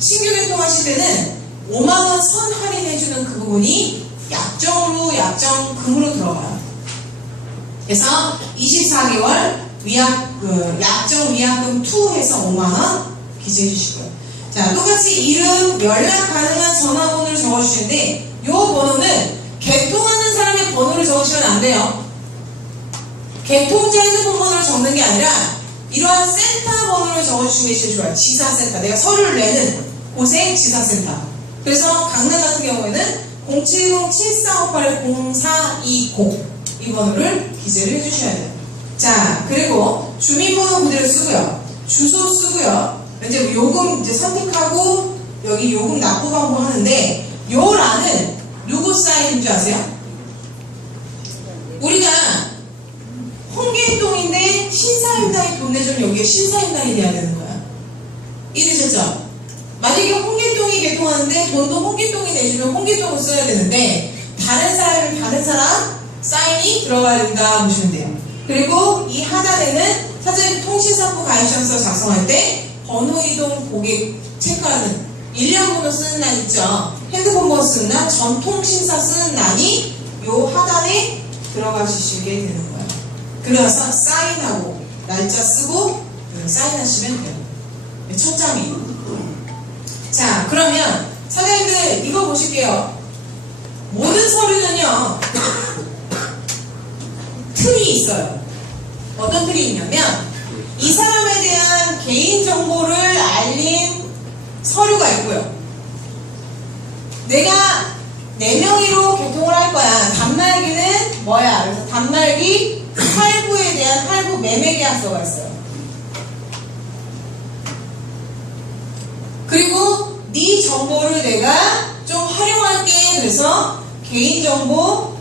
신규 개통하실 때는 5만원 선 할인해주는 그 부분이 약정으로 약정금으로 들어가요. 그래서 24개월 약정 위약금 2 해서 5만원 기재해 주시고요. 자, 자, 똑같이 이름, 연락 가능한 전화번호를 적어주시는데 이 번호는 개통하는 사람의 번호를 적으시면 안 돼요. 개통자 핸드폰 번호를 적는 게 아니라 이러한 센터 번호를 적어주시는 게 제일 좋아요. 지사센터. 내가 서류를 내는 곳의 지사센터. 그래서 강남 같은 경우에는 070-7458-0420 이 번호를 기재를 해주셔야 돼요. 자, 그리고 주민번호 그대로 쓰고요. 주소 쓰고요. 이제 요금 이제 선택하고 여기 요금 납부 방법 하는데 요 란은 누구 사인인 줄 아세요? 우리가 홍길동인데 신사임당이 돈 내주면 여기에 신사임당이 돼야 되는 거야. 이해되셨죠? 만약에 홍길동이 개통하는데 돈도 홍길동이 내주면 홍길동을 써야 되는데 다른 사람이면 다른 사람 사인이 들어가야 된다 보시면 돼요. 그리고 이 하단에는 사전 통신사고 가입시험서 작성할 때 번호 이동 고객 체크하는 일련 번호 쓰는 란 있죠. 핸드폰 번호 쓰는 란, 전통신사 쓰는 란이 요 하단에 들어가시게 되는 거예요. 그래서 사인하고 날짜 쓰고 사인하시면 돼요. 첫 장이. 자, 그러면 사장님들 이거 보실게요. 모든 서류는요 틀이 있어요. 어떤 틀이 있냐면 이 사람에 대한 개인정보를 알린 서류가 있고요. 내가 4명의로 개통을 할 거야. 단말기는 뭐야? 그래서 단말기 할부에 대한 할부 매매 계약서가 있어요. 그리고 네 정보를 내가 좀 활용할게. 그래서 개인정보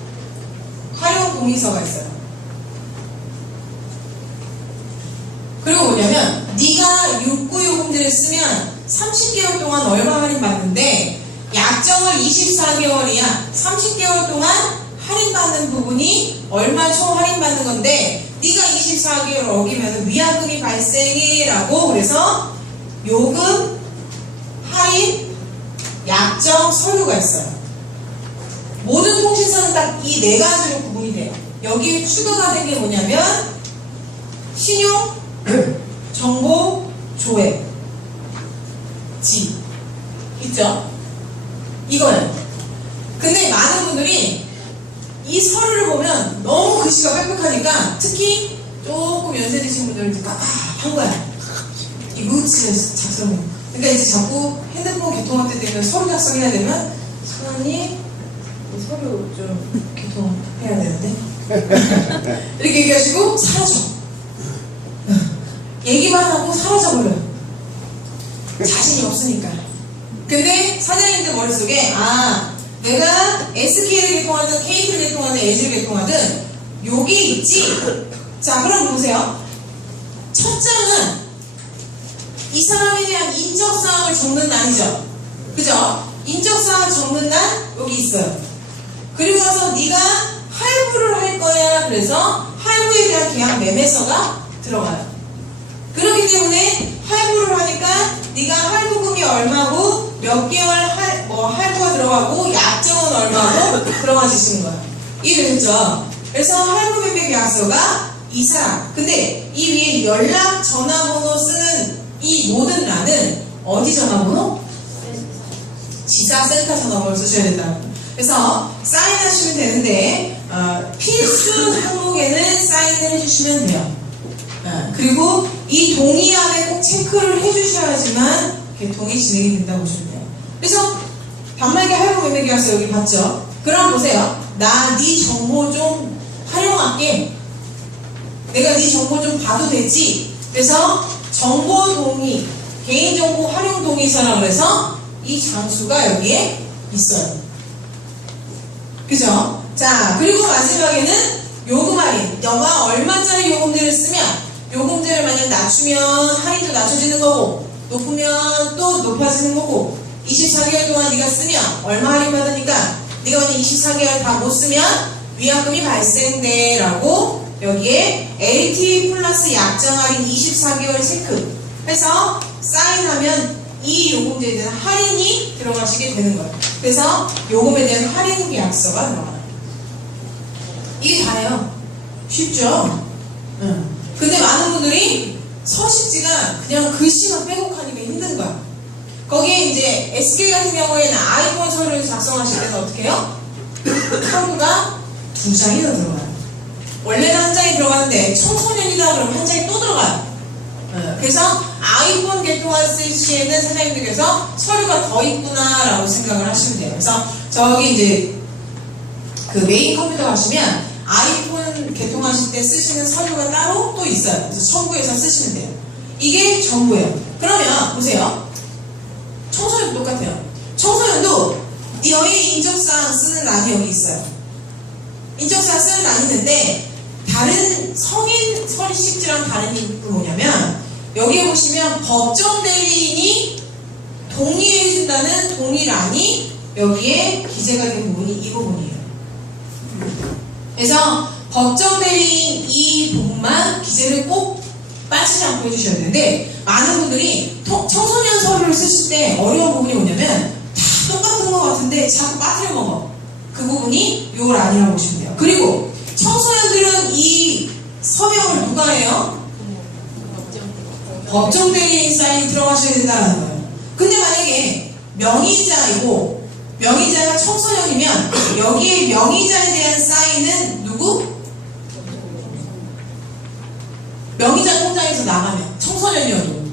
활용 동의서가 있어요. 그리고 뭐냐면 네가 육구요금제를 쓰면 30개월 동안 얼마 할인 받는데 약정을 24개월이야. 30개월 동안 할인받는 부분이 얼마 총 할인받는 건데 네가 24개월 어기면 위약금이 발생해 라고 그래서 요금, 할인, 약정, 서류가 있어요. 모든 통신사는 딱 이 4가지로 구분이 돼요. 여기 추가가 된 게 뭐냐면 신용, 정보, 조회, 지 있죠? 이거예요. 근데 많은 분들이 이 서류를 보면 너무 글씨가 빽빽하니까 특히 조금 연세 드신 분들은 한 거야. 이거 진짜 작성해. 그러니까 이제 자꾸 핸드폰 개통할 때 되면 서류 작성해야 되면 사장님 서류 좀 개통해야 되는데 이렇게 얘기하시고 사라져. 얘기만 하고 사라져버려요. 자신이 없으니까. 근데 사장님들 머릿속에 내가 SK를 개통하든 KT를 개통하든 LG를 개통하든 요게 있지. 자, 그럼 보세요. 첫 장은 이 사람에 대한 인적사항을 적는 란이죠. 그죠? 인적사항을 적는 란 여기 있어요. 그리고 나서 네가 할부를 할 거야. 그래서 할부에 대한 계약 매매서가 들어가요. 그렇기 때문에 할부를 하니까 네가 할부금이 얼마고 몇 개월 할부가 들어가고 약정은 얼마고 들어가주시는 거예요. 이해되셨죠? 그래서 할부 매매 계약서가 이 사람. 근데 이 위에 연락 전화번호 쓰는 이 모든 란은 어디 전화번호? 지사센터 전화번호를 쓰셔야 된다. 그래서 사인하시면 되는데 필수 항목에는 사인을 해주시면 돼요. 그리고 이 동의안에 꼭 체크를 해주셔야지만 개통이 진행이 된다고 보시면 돼요. 그래서 단말기 할부 매매 계약서 여기 봤죠? 그럼 보세요. 나 네 정보 좀 활용할게. 내가 네 정보 좀 봐도 되지? 그래서 정보 동의, 개인정보 활용 동의서라고 해서 이 장수가 여기에 있어요. 그죠? 자, 그리고 마지막에는 요금 할인. 너가 얼마짜리 요금제를 쓰면 요금제를 만약 낮추면 할인도 낮춰지는 거고 높으면 또 높아지는 거고 24개월 동안 네가 쓰면 얼마 할인 받으니까 네가 만약 24개월 다 못 쓰면 위약금이 발생돼 라고 여기에 LTE 플러스 약정 할인 24개월 체크 해서 사인하면 이 요금제에 대한 할인이 들어가시게 되는 거예요. 그래서 요금에 대한 할인 계약서가 들어가요. 이게 다예요. 쉽죠? 근데 많은 분들이 서식지가 그냥 글씨만 빼곡하니까 힘든 거야. 거기에 이제 SK 같은 경우에는 아이폰 서류를 작성하실 때는 어떻게 해요? 서류가 2장이 더 들어가요. 원래는 한 장이 들어가는데 청소년이다 그러면 한 장이 또 들어가요. 그래서 아이폰 개통했을 시에는 사장님들께서 서류가 더 있구나라고 생각을 하시면 돼요. 그래서 저기 이제 그 메인 컴퓨터 가시면 아이폰 개통하실 때 쓰시는 서류가 따로 또 있어요. 그래서 첨부해서 쓰시면 돼요. 이게 전부예요. 그러면 보세요. 청소년도 똑같아요. 청소년도 여기 인적사항 쓰는 란이 여기 있어요. 인적사항 쓰는 란이 있는데 다른 성인 서류식지랑 다른 게 뭐냐면 여기에 보시면 법정 대리인이 동의해준다는 동의란이 여기에 기재가 된 부분이 이 부분이에요. 그래서 법정 대리인 이 부분만 기재를 꼭 빠지지 않고 해주셔야 되는데 많은 분들이 청소년 서류를 쓰실 때 어려운 부분이 뭐냐면 다 똑같은 것 같은데 자꾸 빠뜨려 먹어. 그 부분이 요 란이라고 보시면 돼요. 그리고 청소년들은 이 서명을 누가 해요? 법정 대리인 사인이 들어가셔야 된다는 거예요. 근데 만약에 명의자이고 명의자가 청소년이면 여기에 명의자에 대한 사인은 누구? 명의자 통장에서 나가면 청소년이어도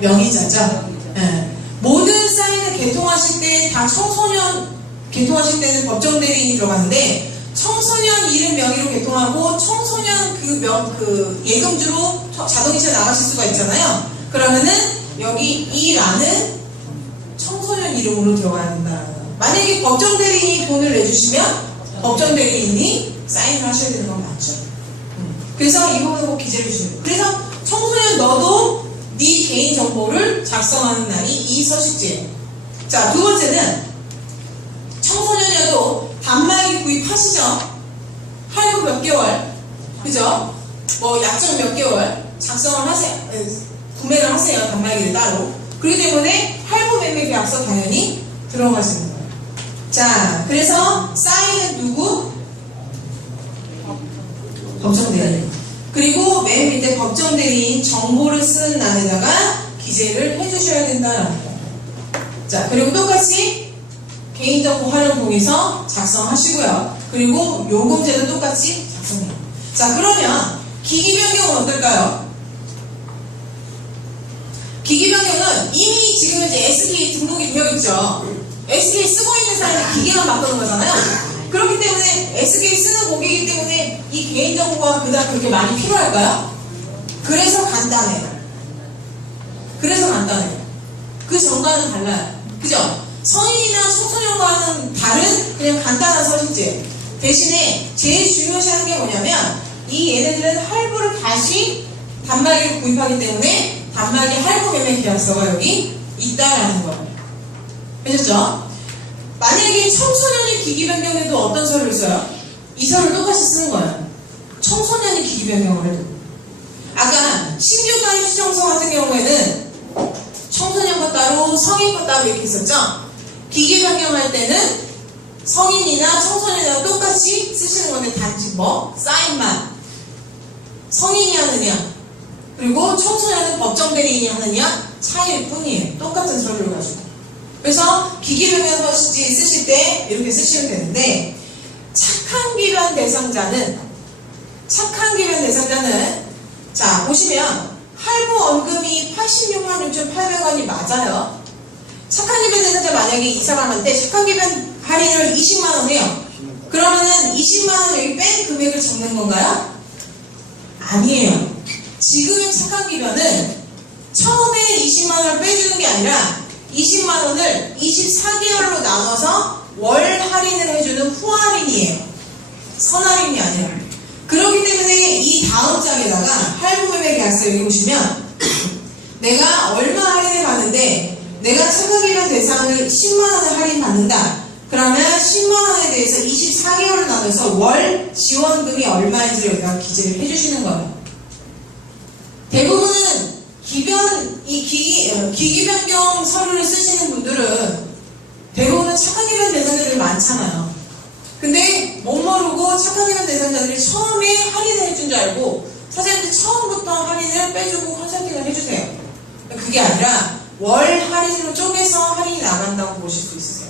명의자죠. 네. 모든 사인을 개통하실 때 다 청소년 개통하실 때는 법정 대리인이 들어가는데 청소년 이름 명의로 개통하고 청소년 그 예금주로 자동이체 나가실 수가 있잖아요. 그러면은 여기 이 란은 청소년 이름으로 들어가야 된다. 만약에 법정 대리인이 돈을 내주시면 법정 대리인이 사인을 하셔야 되는 건 맞죠. 그래서 이 부분을 꼭 기재해 주시면 돼요. 그래서 청소년 너도 네 개인 정보를 작성하는 날이 이 서식지예요. 자, 두 번째는 청소년이어도 단말기 구입하시죠? 할부 몇 개월, 그죠? 뭐 약정 몇 개월 작성을 하세요. 구매를 하세요. 단말기를 따로. 그렇기 때문에 할부 매매 계약서 당연히 들어가시는 거예요. 자, 그래서 사인은 누구? 법정 대리인. 그리고 맨 밑에 법정 대리인 정보를 쓰는 란에다가 기재를 해주셔야 된다는 거예요. 자, 그리고 똑같이 개인정보 활용 동의서 작성하시고요. 그리고 요금제도 똑같이 작성해요. 자, 그러면 기기 변경은 어떨까요? 기기 변경은 이미 지금 이제 SK 등록이 되어 있죠. SK 쓰고 있는 사람이 기계만 바꾸는 거잖아요. 그렇기 때문에 SK 쓰는 고객이기 때문에 이 개인정보가 그다음 그렇게 많이 필요할까요? 그래서 간단해요. 그래서 간단해요. 그 전과는 달라요. 그죠? 성인이나 청소년과는 다른 그냥 간단한 서식지예요. 대신에 제일 중요시하는 게 뭐냐면 이 얘네들은 할부를 다시 단말기를 구입하기 때문에 단말기 할부 매매 계약서가 여기 있다라는 거예요. 되셨죠? 만약에 청소년이 기기 변경해도 어떤 서류를 써요? 이 서류를 똑같이 쓰는 거예요. 청소년이 기기 변경을 해도. 아까 신규 가입 신청서 같은 경우에는 청소년 것 따로 성인 것 따로 이렇게 있었죠? 기기 변경할 때는 성인이나 청소년이랑 똑같이 쓰시는 건데 단지 뭐? 사인만 성인이 하느냐 그리고 청소년은 법정 대리인이 하느냐 차이일 뿐이에요. 똑같은 서류를 가지고. 그래서 기기 변경 서식지 쓰실 때 이렇게 쓰시면 되는데 착한 기변 대상자는 자 보시면 할부 원금이 86만 6,800원이 맞아요. 착한 기변 대상자 만약에 이 사람한테 착한 기변 할인을 20만원 해요. 그러면은 20만원 여기 뺀 금액을 적는 건가요? 아니에요. 지금의 착한 기변은 처음에 20만원을 빼주는 게 아니라 20만원을 24개월로 나눠서 월 할인을 해주는 후할인이에요. 선할인이 아니라. 그렇기 때문에 이 다음 장에다가 할부매매 계약서 여기 보시면 내가 얼마 할인을 받는데 내가 착하기변 대상을 10만원을 할인 받는다. 그러면 10만원에 대해서 24개월을 나눠서 월 지원금이 얼마인지를 여기다가 기재를 해주시는 거예요. 대부분은 기기 변경 서류를 쓰시는 분들은 대부분은 착한 기변 대상자들이 많잖아요. 근데 못 모르고 착한 기변 대상자들이 처음에 할인을 해준 줄 알고 사장님들 처음부터 할인을 빼주고 컨설팅을 해주세요. 그게 아니라 월 할인으로 쪼개서 할인이 나간다고 보실 수 있으세요.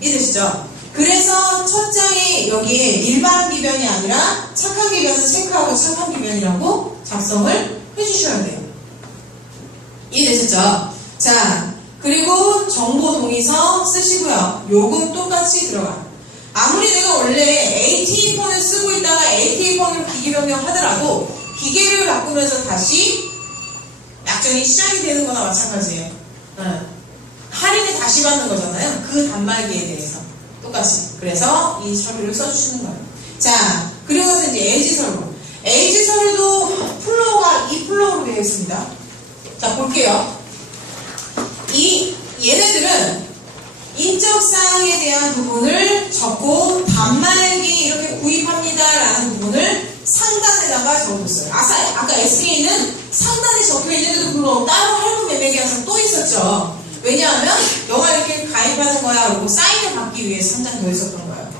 이해되시죠? 그래서 첫 장에 여기에 일반 기변이 아니라 착한 기변은 체크하고 착한 기변이라고 작성을 해주셔야 돼요. 이해되셨죠? 자, 그리고 정보 동의서 쓰시고요. 요금 똑같이 들어가. 아무리 내가 원래 AT폰을 쓰고 있다가 AT폰으로 기계 변경하더라도 기계를 바꾸면서 다시 약정이 시작이 되는 거나 마찬가지예요. 할인을 다시 받는 거잖아요. 그 단말기에 대해서. 똑같이. 그래서 이 서류를 써주시는 거예요. 자, 그리고 나서 이제 LG 서류. LG 서류도 플로우가 이 플로우로 되어 있습니다. 자, 볼게요. 얘네들은 인적사항에 대한 부분을 적고 단말기 이렇게 구입합니다라는 부분을 상단에다가 적어줬어요. 아까 SK는 상단에 적혀있는데도 불구하고 따로 할부 매매 계약서 또 있었죠. 왜냐하면 너가 이렇게 가입하는 거야 그리고 사인을 받기 위해서 한 장 더 있었던 거예요.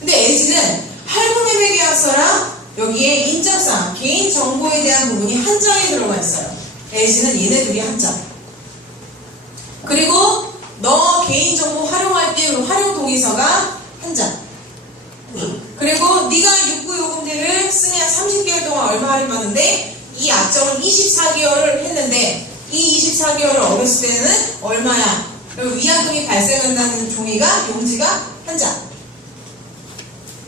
근데 LG는 할부 매매 계약서랑 여기에 인적사항, 개인 정보에 대한 부분이 한 장에 들어가 있어요. LG는 얘네들이 한 장. 그리고 너 개인정보 활용할 때 활용 동의서가 한 장. 그리고 네가 육구요금제를 쓰면 30개월 동안 얼마 할인받는데 이 약정은 24개월을 했는데 이 24개월을 어겼을 때는 얼마야? 그리고 위약금이 발생한다는 종이가 용지가 한 장.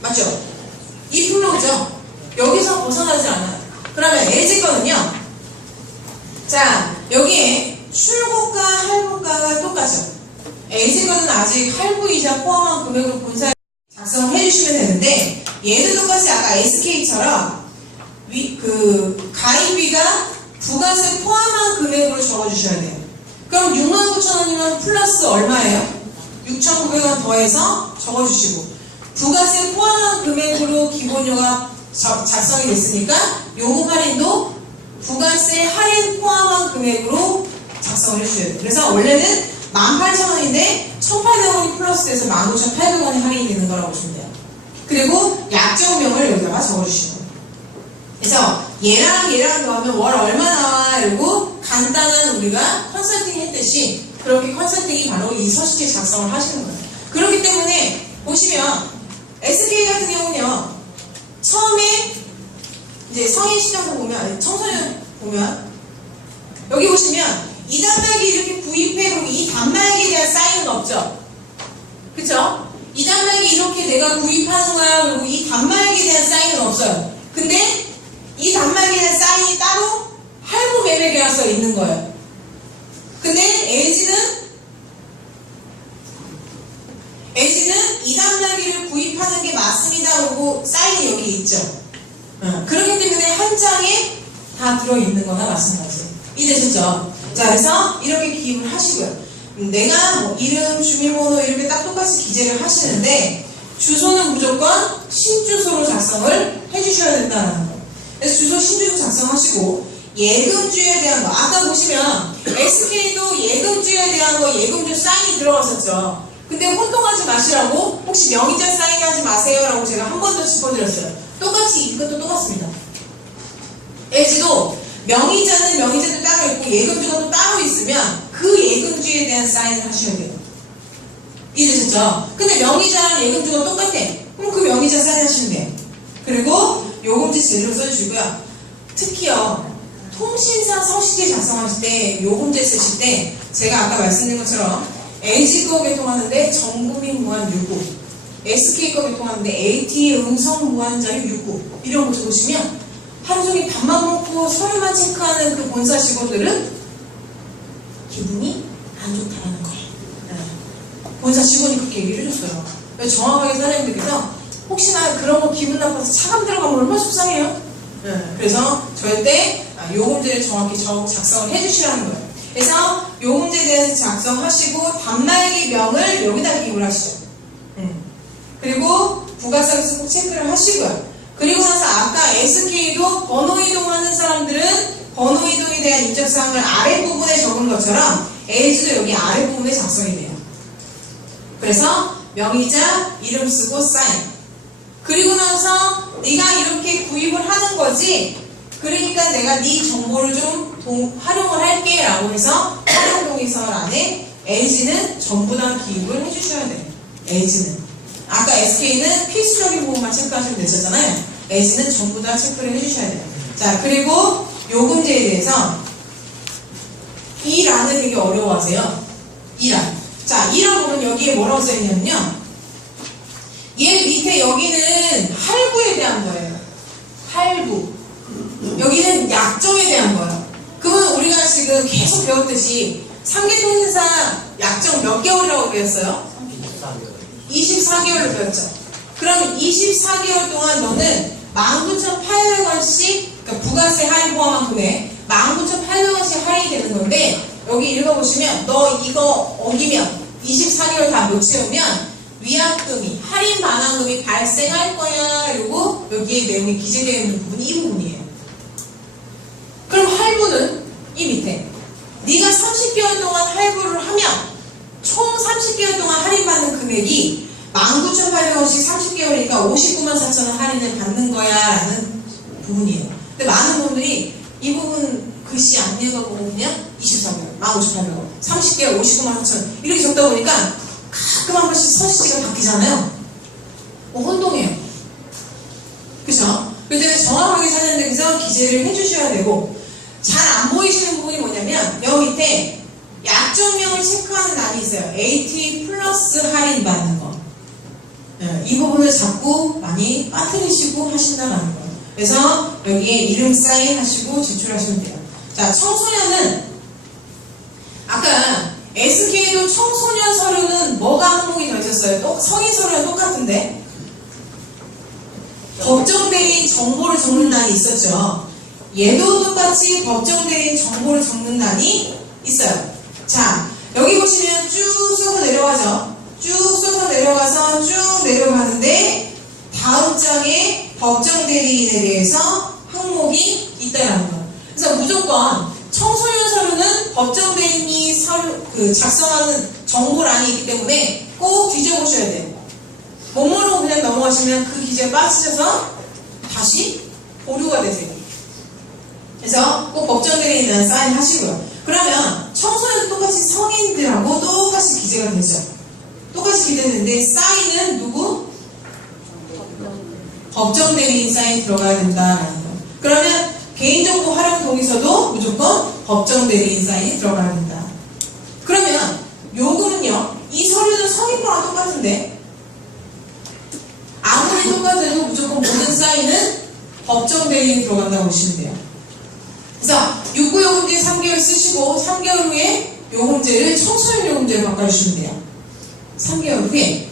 맞죠? 이 플로우죠? 여기서 벗어나지 않아요. 그러면 LG 거는요. 자, 여기에 출고가, 할부가가 똑같죠. LG 거는 아직 할부이자 포함한 금액을 본사에 작성을 해주시면 되는데 얘는 똑같이 아까 SK처럼 가입비가 부가세 포함한 금액으로 적어주셔야 돼요. 그럼 69,000원이면 플러스 얼마예요? 6,900원 더해서 적어주시고 부가세 포함한 금액으로 기본료가 작성이 됐으니까 요금 할인도 부가세 할인 포함한 금액으로 작성을 해주셔야 돼요. 그래서 원래는 18,000원인데 1,800원이 플러스돼서 15,800원이 할인이 되는 거라고 보시면 돼요. 그리고 약정명을 여기다가 적어주시고 그래서 얘랑 더하면 월 얼마 나와 이러고 간단한 우리가 컨설팅 했듯이 그렇게 컨설팅이 바로 이 서식지 작성을 하시는 거예요. 그렇기 때문에 보시면 SK 같은 경우는요 처음에 이제 성인 시점을 보면 청소년 보면 여기 보시면 이 단말기 이렇게 구입해 그리고 이 단말기에 대한 사인은 없죠. 그쵸? 이 단말기 이렇게 내가 구입하는 거야 그리고 이 단말기에 대한 사인은 없어요. 근데 이 단말기에 대한 사인이 따로 할부 매매 계약서에 있는 거예요. 근데 LG는 이 단말기를 구입하는 게 맞습니다 그리고 사인이 여기 있죠. 그렇기 때문에 한 장에 다 들어있는 거나 마찬가지예요. 이해되셨죠? 자, 그래서 이렇게 기입을 하시고요. 내가 뭐 이름, 주민번호 이렇게 딱 똑같이 기재를 하시는데 주소는 무조건 신주소로 작성을 해주셔야 된다는 거예요. 그래서 주소, 신주소 작성하시고 예금주에 대한 거 아까 보시면 SK도 예금주에 대한 거 예금주 사인이 들어갔었죠. 근데 혼동하지 마시라고 혹시 명의자 사인하지 마세요 라고 제가 한 번 더 짚어드렸어요. 똑같이 이것도 똑같습니다. LG도 명의자는 명의자도 따로 있고 예금주가 또 따로 있으면 그 예금주에 대한 사인을 하셔야 돼요. 이해되셨죠? 근데 명의자랑 예금주가 똑같아. 그럼 그 명의자 사인 하시면 돼요. 그리고 요금제 제대로 써주시고요. 특히요 통신사 서식지 작성하실 때 요금제 쓰실 때 제가 아까 말씀드린 것처럼 LG 거 개통하는데 전국민 무한 6구 SK 거 개통하는데 AT 음성 무한 자유 6구 이런 거 적으시면 하루 종일 밥만 먹고 서류만 체크하는 그 본사 직원들은 기분이 안 좋다라는 거예요. 본사 직원이 그렇게 얘기를 해줬어요. 그래서 정확하게 사장님들께서 혹시나 그런 거 기분 나빠서 차감 들어가면 얼마나 속상해요? 그래서 절대 요금제를 정확히 작성을 해주시라는 거예요. 그래서 요금제에 대해서 작성하시고 단말기명을 여기다 기입을 하시죠. 그리고 부가세에서 꼭 체크를 하시고요. 그리고 나서 아까 SK도 번호 이동하는 사람들은 번호 이동에 대한 인적사항을 아랫부분에 적은 것처럼 LG도 여기 아랫부분에 작성이 돼요. 그래서 명의자 이름 쓰고 사인. 그리고 나서 네가 이렇게 구입을 하는 거지. 그러니까 내가 네 정보를 좀 활용을 할게 라고 해서 활용 동의설 안에 as는 전부 다 기입을 해주셔야 돼요. as는 아까 sk는 필수적인 부분만 체크하시면 되셨잖아요. as는 전부 다 체크를 해주셔야 돼요. 자, 그리고 요금제에 대해서 이 란을 되게 어려워하세요. 이 란. 자, 이란 보면 여기에 뭐라고 써있냐면요. 얘 밑에 여기는 할부에 대한 거예요. 할부. 여기는 약정에 대한 거예요. 그러면 우리가 지금 계속 배웠듯이 3개 통신사 약정 몇 개월이라고 배웠어요? 24개월을 배웠죠. 그럼 24개월 동안 너는 19,800원씩 그러니까 부가세 할인 포함한 금액 19,800원씩 할인이 되는 건데 여기 읽어보시면 너 이거 어기면 24개월 다 못 채우면 위약금이 할인 반환금이 발생할 거야. 그리고 여기에 내용이 기재되어 있는 부분이 이 부분이에요. 그럼 할부는 이 밑에 네가 30개월 동안 할부를 하면 총 30개월 동안 할인받는 금액이 19,800원씩 30개월이니까 594,000원 할인을 받는 거야 라는 부분이에요. 근데 많은 분들이 이 부분 글씨 안 읽어보고 그냥 24개월, 19,800원, 30개월 594,000원 이렇게 적다 보니까 가끔 한 번씩 서식지가 바뀌잖아요. 혼동해요. 그쵸? 그래서 정확하게 사전에서 기재를 해주셔야 되고 잘 안 보이시는 부분이 뭐냐면 여기 밑에 약정명을 체크하는 란이 있어요. AT 플러스 할인 받는 거. 이 부분을 자꾸 많이 빠뜨리시고 하신다는 거예요. 그래서 여기에 이름 사인 하시고 제출하시면 돼요. 자, 청소년은 아까 SK도 청소년 서류는 뭐가 항목이 더 있었어요? 성인 서류랑 똑같은데 법정대리인 정보를 적는 란이 있었죠. 얘도 똑같이 법정대리인 정보를 적는 란이 있어요. 자, 여기 보시면 쭉 써서 내려가죠. 쭉 써서 내려가서 쭉 내려가는데 다음 장에 법정대리인에 대해서 항목이 있다라는 거예요. 그래서 무조건 청소년 서류는 법정대리인이 작성하는 정보란이 있기 때문에 꼭 뒤져보셔야 돼요. 뭐뭐로 그냥 넘어가시면 그 기재에 빠지셔서 다시 보류가 되세요. 그래서 꼭 법정대리인이라는 사인 하시고요. 그러면 청소년도 똑같이 성인들하고 똑같이 기재가 되죠. 똑같이 기재되는데 사인은 누구? 법정대리인 사인 들어가야 된다라는 거. 그러면 개인정보 활용 동의서도 무조건 법정대리인 사인이 들어가야 된다. 그러면 요금은요. 이 서류는 성인 거랑 똑같은데 아무리 똑같아도 무조건 모든 사인은 법정대리인 들어간다고 보시면 돼요. 그래서 6구 요금제 3개월 쓰시고 3개월 후에 요금제를 청소년 요금제로 바꿔주시면 돼요. 3개월 후에.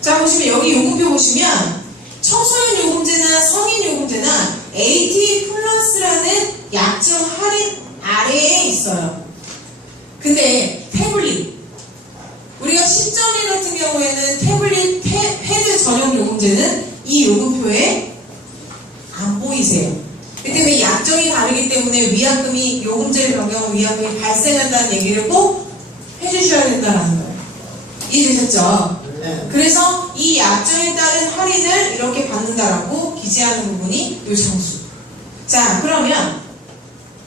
자, 보시면 여기 요금표 보시면 청소년 요금제나 성인 요금제나 AT 플러스라는 약정 할인 아래에 있어요. 근데 태블릿 우리가 10.1 같은 경우에는 태블릿 패드 전용 요금제는 이 요금표에 안 보이세요. 그 때문에 약정이 다르기 때문에 위약금이 요금제를 변경하면 위약금이 발생한다는 얘기를 꼭 해주셔야 된다는 거예요. 이해되셨죠? 네. 그래서 이 약정에 따른 할인을 이렇게 받는다라고 기재하는 부분이 요 장수. 자, 그러면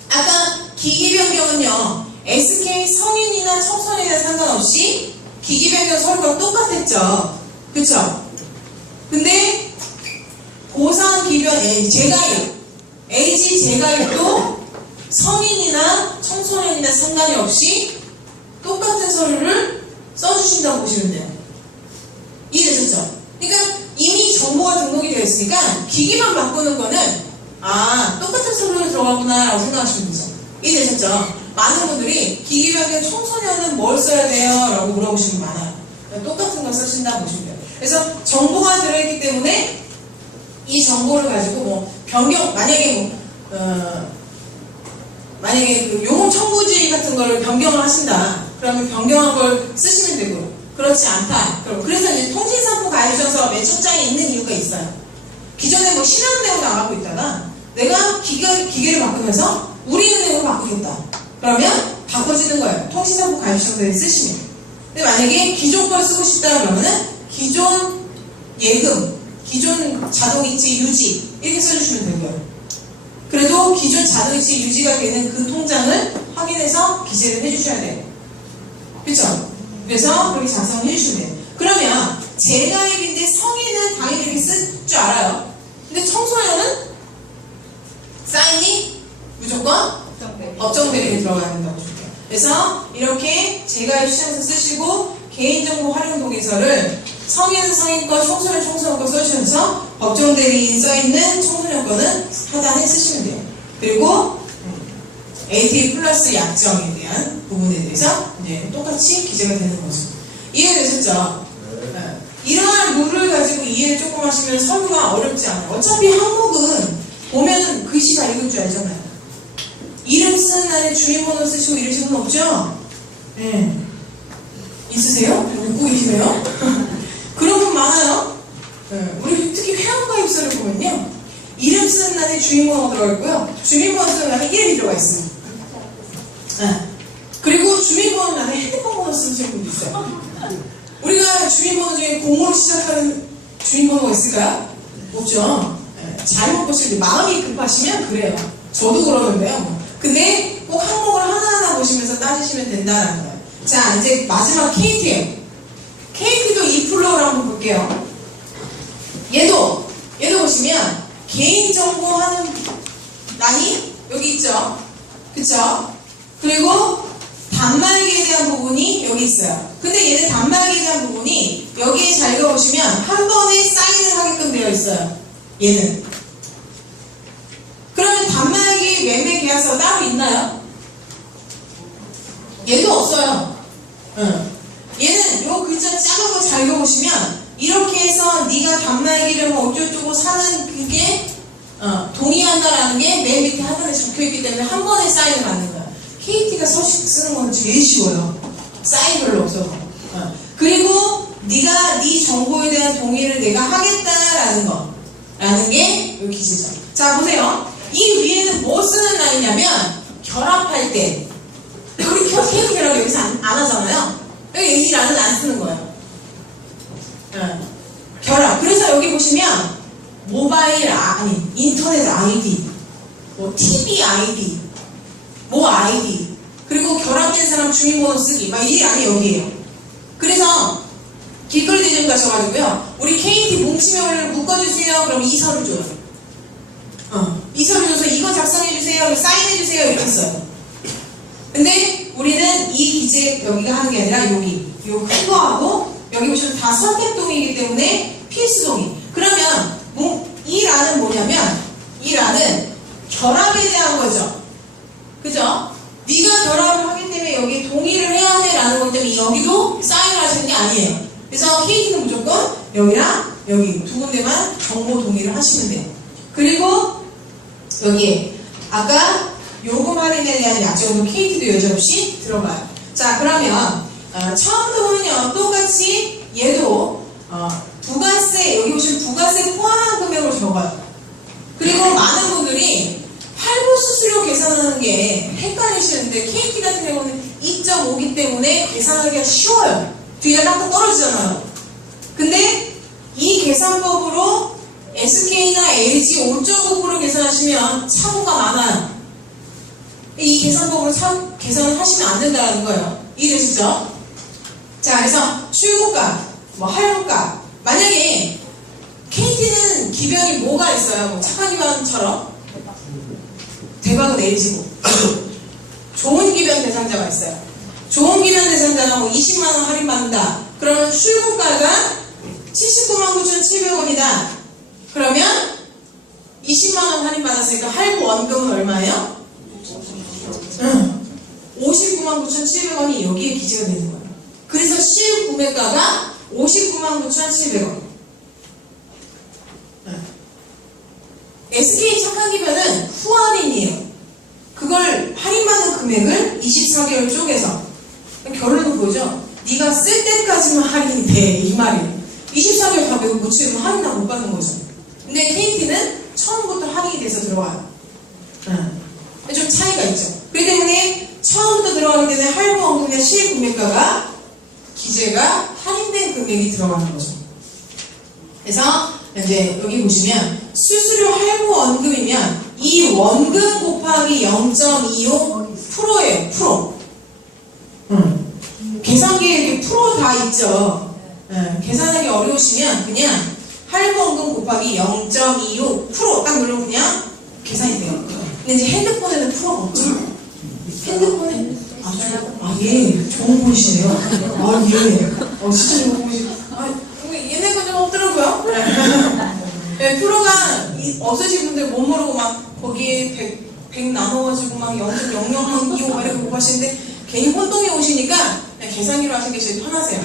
아까 기기 변경은요. SK 성인이나 청소년이나 상관없이 기기 변경 서류가 똑같았죠. 그쵸? 근데 보상 기변 재가입 AG 재가입도 성인이나 청소년이나 상관이 없이 똑같은 서류를 써주신다고 보시면 돼요. 이해되셨죠? 그러니까 이미 정보가 등록이 되어 있으니까 기기만 바꾸는 거는 똑같은 서류로 들어가구나 라고 생각하시면 되죠. 이해되셨죠? 많은 분들이 기기 변경 청소년은 뭘 써야 돼요? 라고 물어보시는 분 많아요. 똑같은 거 쓰신다고 보시면 돼요. 그래서 정보가 들어있기 때문에 이 정보를 가지고 변경 만약에 만약에 그 요금 청구지 같은 걸 변경을 하신다. 그러면 변경한 걸 쓰시면 되고 그렇지 않다. 그래서 이제 통신사고 가입증서 맨 첫 장에 있는 이유가 있어요. 기존에 신한은행으로 나가고 있다가 내가 기계를 바꾸면서 우리은행으로 바꾸겠다. 그러면 바꿔지는 거예요. 통신사고 가입증서에 쓰시면. 근데 만약에 기존 걸 쓰고 싶다 그러면은 기존 예금 기존 자동이체 유지 이렇게 써주시면 되고요. 그래도 기존 자동이체 유지가 되는 그 통장을 확인해서 기재를 해주셔야 돼요. 그쵸? 그래서 그렇게 작성을 해주시면 돼요. 그러면 재가입인데 성인은 당연히 이렇게 쓸 줄 알아요. 근데 청소년은 사인이 무조건 업종 대리에 들어가야 된다고 줄게요. 그래서 이렇게 재가입 시장에서 쓰시고 개인정보 활용 동의서를 성인은 성인 거, 청소년 청소년 거 써주셔서 법정 대리인 써있는 청소년 거는 하단에 쓰시면 돼요. 그리고 ATA 플러스 약정에 대한 부분에 대해서 이제 똑같이 기재가 되는 거죠. 이해되셨죠? 네. 이러한 룰을 가지고 이해를 조금 하시면 설교가 어렵지 않아요. 어차피 항목은 보면 글씨 다 읽을 줄 알잖아요. 이름 쓰는 날에 주민번호 쓰시고 이러실 분 없죠? 네. 있으세요? 웃고 계시네요? 그런 분 많아요. 네. 우리 특히 회원가입서를 보면요. 이름 쓰는 날에 주민번호 들어가 있고요. 주민번호 쓰는 날에 이름이 들어가 있어요. 네. 그리고 주민번호 날에 핸드폰 번호 쓰시는 분도 있어요. 우리가 주민번호 중에 0으로 시작하는 주민번호가 있을까요? 없죠. 네. 잘못 보실 때 마음이 급하시면 그래요. 저도 그러는데요. 근데 꼭 항목을 하나하나 보시면서 따지시면 된다는 거예요. 자, 이제 마지막 KT예요. KT도 이 플로우를 한번 볼게요. 얘도 보시면 개인정보 하는 란이 여기 있죠. 그쵸? 그리고 단말기에 대한 부분이 여기 있어요. 근데 얘는 단말기에 대한 부분이 여기에 잘 읽어보시면 한 번에 사인을 하게끔 되어 있어요. 얘는. 그러면 단말기 매매 계약서 따로 있나요? 얘도 없어요. 얘는 요 글자 작은 거 잘 읽어보시면 이렇게 해서 네가 단말기를 뭐 어쩌고저쩌고 사는 그게 동의한다라는 게 맨 밑에 하단에 적혀있기 때문에 한 번에 사인을 받는 거야. KT가 서식 쓰는 건 제일 쉬워요. 사인 별로 없어서. 그리고 네가 네 정보에 대한 동의를 내가 하겠다라는 거 라는 게 여기 기재죠. 자 보세요. 이 위에는 뭐 쓰는 라인이냐면 결합할 때 우리 KT 결합 여기서 안 하잖아요. 여기 이 라인은 안 쓰는 거예요. 결합. 그래서 여기 보시면 모바일 인터넷 아이디, 뭐 TV 아이디, 뭐 아이디, 그리고 결합된 사람 주민번호 쓰기, 막 이 안에 여기에요. 그래서 길거리 대전 가셔가지고요, 우리 KT 뭉치면을 묶어주세요. 그럼 이 서류 줘요. 이 서류 줘서 이거 작성해주세요. 사인해주세요. 이렇게 써요. 근데 우리는 이 기재 여기가 하는 게 아니라 여기 요 큰 거하고 여기 보시면 다 선택동이기 때문에 필수동의. 그러면 이 란은 뭐냐면 이 란은 결합에 대한 거죠. 그죠? 네가 결합을 하기 때문에 여기 동의를 해야 돼 라는 것 때문에 여기도 사인을 하시는 게 아니에요. 그래서 KT는 무조건 여기랑 여기 두 군데만 정보 동의를 하시면 돼요. 그리고 여기에 아까 요금 할인에 대한 약정도 KT도 여지없이 들어가요. 자 그러면 처음부터 보면요 똑같이 얘도 부가세 여기 보시면 부가세 포함한 금액으로 적어요. 그리고 많은 분들이 할부 수수료 계산하는 게 헷갈리시는데 KT 같은 경우는 2.5기 때문에 계산하기가 쉬워요. 뒤가 딱딱 떨어지잖아요. 근데 이 계산법으로 SK나 LG 5.5% 계산하시면 차고가 많아요. 이 계산법으로 계산을 하시면 안 된다는 거예요. 이해되시죠? 자, 그래서 출고가, 뭐 할부가, 만약에 KT는 기변이 뭐가 있어요? 뭐 착한 기변처럼 대박은 LG고 좋은 기변 대상자가 있어요. 좋은 기변 대상자가 뭐 20만원 할인받는다. 그러면 출고가가 799,700원이다. 그러면 20만원 할인받았으니까 할부 원금은 얼마예요? 599,700원이 여기에 기재가 되는 거예요. 그래서 실구매가가 599,700원. SK 착한 기변은 후할인이에요. 그걸 할인받은 금액을 24개월 쪼개서 결론은 보이죠? 네가 쓸 때까지만 할인이 돼 이 말이에요. 24개월 다 못 치면 할인 다 못 받는 거죠. 근데 KT는 처음부터 할인이 돼서 들어와요. 좀 차이가 있죠. 그렇기 때문에 처음부터 들어가기 때문에 할부 원금이나 실구매가가 기재가 할인된 금액이 들어가는 거죠. 그래서 이제 여기 보시면 수수료 할부 원금이면 이 원금 곱하기 0.25 프로예요. 프로. 계산기에 이렇게 프로 다 있죠. 계산하기 어려우시면 그냥 할원금 곱하기 0.25 프로 딱 누르면 그냥 계산이 돼요. 근데 이제 핸드폰에는 프로가 없죠. 핸드폰에 예, 좋은 분이시네요. 예. 진짜 좋은 분이시네요. 얘네 거 좀 없더라고요. 네, 프로가 없으신 분들 못 모르고 막 거기에 100 나눠가지고 막 0.0025 이렇게 곱하시는데 괜히 혼동이 오시니까 그냥 계산기로 하시는 게 제일 편하세요.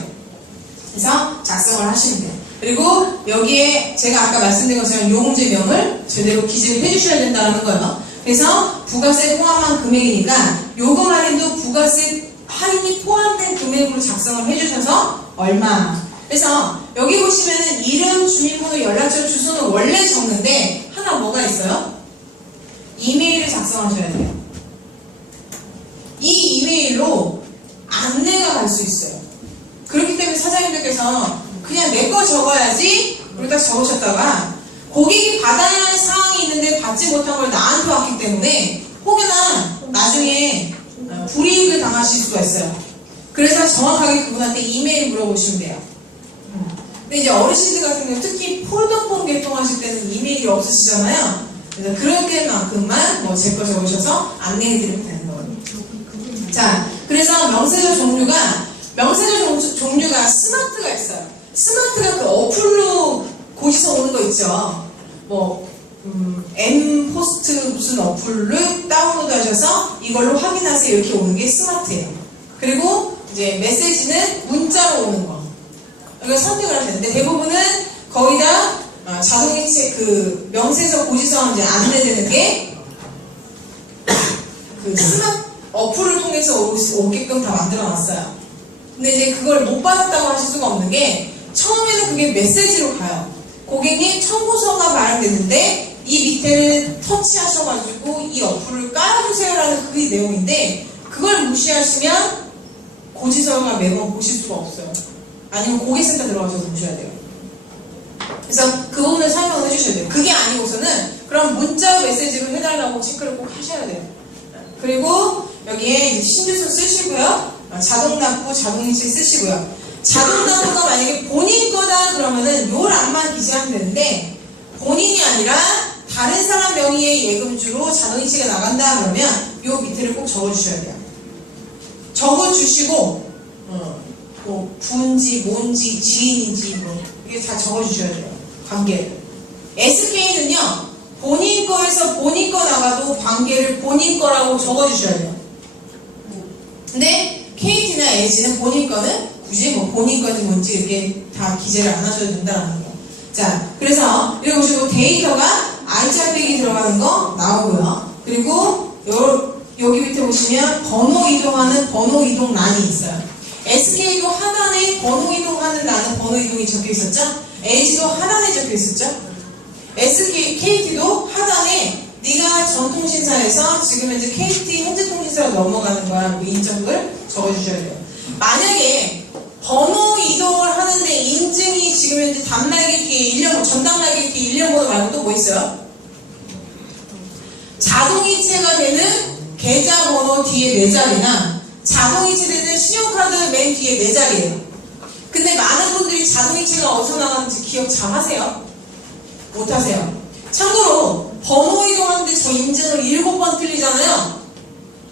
그래서 작성을 하시면 돼요. 그리고 여기에 제가 아까 말씀드린 것처럼 요 문제명을 제대로 기재를 해주셔야 된다는 거예요. 그래서 부가세 포함한 금액이니까 요금 할인도 부가세 할인이 포함된 금액으로 작성을 해주셔서 얼마. 그래서 여기 보시면은 이름, 주민번호, 연락처, 주소는 원래 적는데 하나 뭐가 있어요? 이메일을 작성하셔야 돼요. 이 이메일로 안내가 갈 수 있어요. 그렇기 때문에 사장님들께서 그냥 내 거 적어야지 우리 딱 적으셨다가 고객이 받아야 할 사항이 있는데 받지 못한 걸 나한테 왔기 때문에 혹여나 나중에 불이익을 당하실 수가 있어요. 그래서 정확하게 그분한테 이메일 물어보시면 돼요. 근데 이제 어르신들 같은 경우 특히 폴더폰 개통하실 때는 이메일이 없으시잖아요. 그래서 그럴 때만큼만 뭐 제 거 적으셔서 안내해드리면 되는 거예요. 자, 그래서 명세서 종류가 스마트가 있어요. 스마트가 그 어플로 고지서 오는 거 있죠. 뭐 M포스트 무슨 어플을 다운로드 하셔서 이걸로 확인하세요 이렇게 오는 게 스마트예요. 그리고 이제 메시지는 문자로 오는 거. 이걸 선택을 하셔야 되는데 대부분은 거의 다 자동이체 그 명세서 고지서 이제 안내되는 게 그 스마트 어플을 통해서 오게끔 다 만들어 놨어요. 근데 이제 그걸 못 받았다고 하실 수가 없는 게 처음에는 그게 메시지로 가요. 고객님 청구서가 발행됐는데 이 밑에를 터치하셔가지고 이 어플을 깔아주세요라는 그 내용인데 그걸 무시하시면 고지서가 매번 보실 수가 없어요. 아니면 고객센터 들어가셔서 보셔야 돼요. 그래서 그 부분을 설명을 해주셔야 돼요. 그게 아니고서는 그럼 문자 메시지로 해달라고 체크를 꼭 하셔야 돼요. 그리고 여기에 이제 신주소 쓰시고요. 자동납부, 자동이체 쓰시고요. 자동납부가 만약에 본인 거다 그러면은 요 란만 기재하면 되는데 본인이 아니라 다른 사람 명의의 예금주로 자동이체가 나간다 그러면 요 밑에를 꼭 적어주셔야 돼요. 적어주시고 뭐 부인지 뭔지 지인인지 뭐 이게 다 적어주셔야 돼요. 관계를. SK는요 본인 거에서 본인 거 나가도 관계를 본인 거라고 적어주셔야 돼요. 근데 KT나 LG는 본인 거는 굳이 뭐 본인 건지 뭔지 이렇게 다 기재를 안 하셔도 된다는 거. 자, 그래서 이렇게 보시고 데이터가 I자백이 들어가는 거 나오고요. 그리고 여기 밑에 보시면 번호 이동하는 번호 이동 란이 있어요. SK도 하단에 번호 이동하는 란은 번호 이동이 적혀 있었죠? LG도 하단에 적혀 있었죠? KT도 하단에 네가 전통신사에서 지금 현재 KT 현재통신사로 넘어가는 거야. 그 인정을 적어주셔야 돼요. 만약에 번호 이동을 하는데 인증이 지금 현재 단말기 뒤에 1년, 전단말기 뒤에 1년 번호 말고 또 뭐 있어요? 자동이체가 되는 계좌번호 뒤에 4자리나 자동이체 되는 신용카드 맨 뒤에 4자리예요. 근데 많은 분들이 자동이체가 어디서 나가는지 기억 잘 하세요? 못하세요. 참고로 번호 이동하는데 저 인증을 7번 틀리잖아요.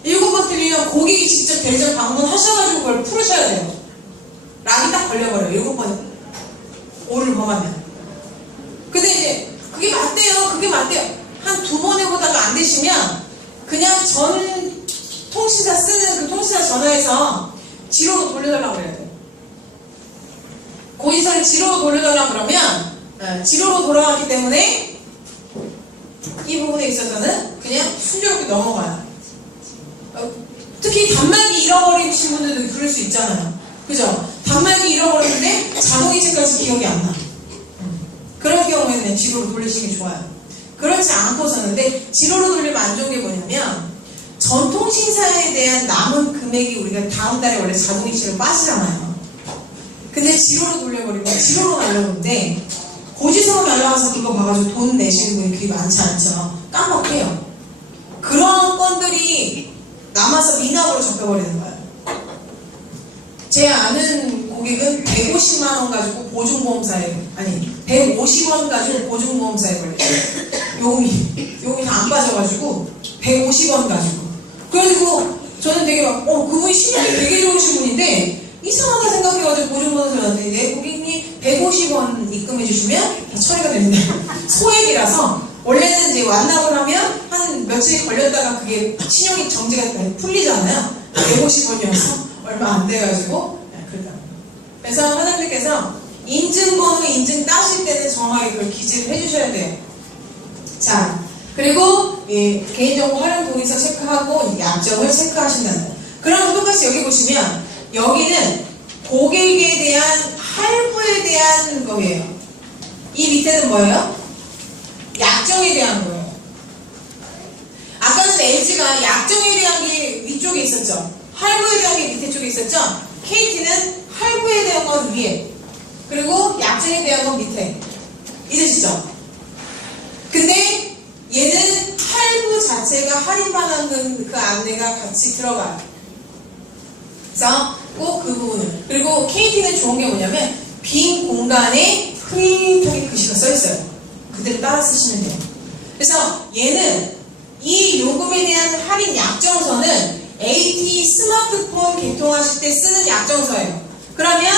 7번 틀리면 고객이 직접 대리점 방문하셔가지고 그걸 풀으셔야 돼요. 락이 딱 걸려버려요. 7번 오를 범하면. 근데 이제 그게 맞대요. 한 2번 해보다가 안 되시면 그냥 전 통신사 쓰는 그 통신사 전화해서 지로로 돌려달라고 그래야 돼요. 고지서를 지로로 돌려달라고 그러면 지로로 돌아갔기 때문에 이 부분에 있어서는 그냥 순조롭게 넘어가요. 특히 단말기 잃어버리신 분들도 그럴 수 있잖아요. 그죠? 단말기 잃어버렸는데 자동이체까지 기억이 안 나. 그런 경우에는 그냥 지로로 돌리시는 게 좋아요. 그렇지 않고서는 근데 지로로 돌리면 안 좋은 게 뭐냐면 전통신사에 대한 남은 금액이 우리가 다음 달에 원래 자동이체로 빠지잖아요. 근데 지로로 돌려버리면 지로로 날려오는데 고지서로 날아가서 그거 봐가지고 돈 내시는 분이 그리 많지 않죠. 깜빡해요. 그런 건들이 남아서 미납으로 잡혀버리는 거예요. 제 아는 고객은 150만 원 가지고 보증보험사에, 아니 150원 가지고 보증보험사에 걸렸어요. 요금이 다 안 빠져가지고 150원 가지고. 그래가지고 저는 되게 막 그분이 실력이 되게 좋으신 분인데 이상하다 생각해가지고 보증보험사한테 내 고객님 150원 입금해 주시면 다 처리가 됩니다. 소액이라서 원래는 이제 완납을 하면 한 며칠 걸렸다가 그게 신용이 정지가 풀리잖아요. 150원이어서 얼마 안 돼가지고 그랬다. 그래서 사장님께서 인증번호 인증 따실 때는 정확하게 그걸 기재를 해주셔야 돼요. 자, 그리고 개인정보 활용 동의서 체크하고 약정을 체크하신다는 거. 그럼 똑같이 여기 보시면 여기는 고객에 대한 할부에 대한 거예요. 이 밑에는 뭐예요? 약정에 대한 거예요. 아까는 LG가 약정에 대한 게 위쪽에 있었죠. 할부에 대한 게 밑에 쪽에 있었죠. KT는 할부에 대한 건 위에, 그리고 약정에 대한 건 밑에. 잊으시죠? 근데 얘는 할부 자체가 할인받는 그 안내가 같이 들어가요. 그래서 꼭 그 부분을. 그리고 KT는 좋은 게 뭐냐면 빈 공간에 프린터에 글씨가 써있어요. 그대로 따라 쓰시면 돼요. 그래서 얘는 이 요금에 대한 할인 약정서는 AT 스마트폰 개통하실 때 쓰는 약정서예요. 그러면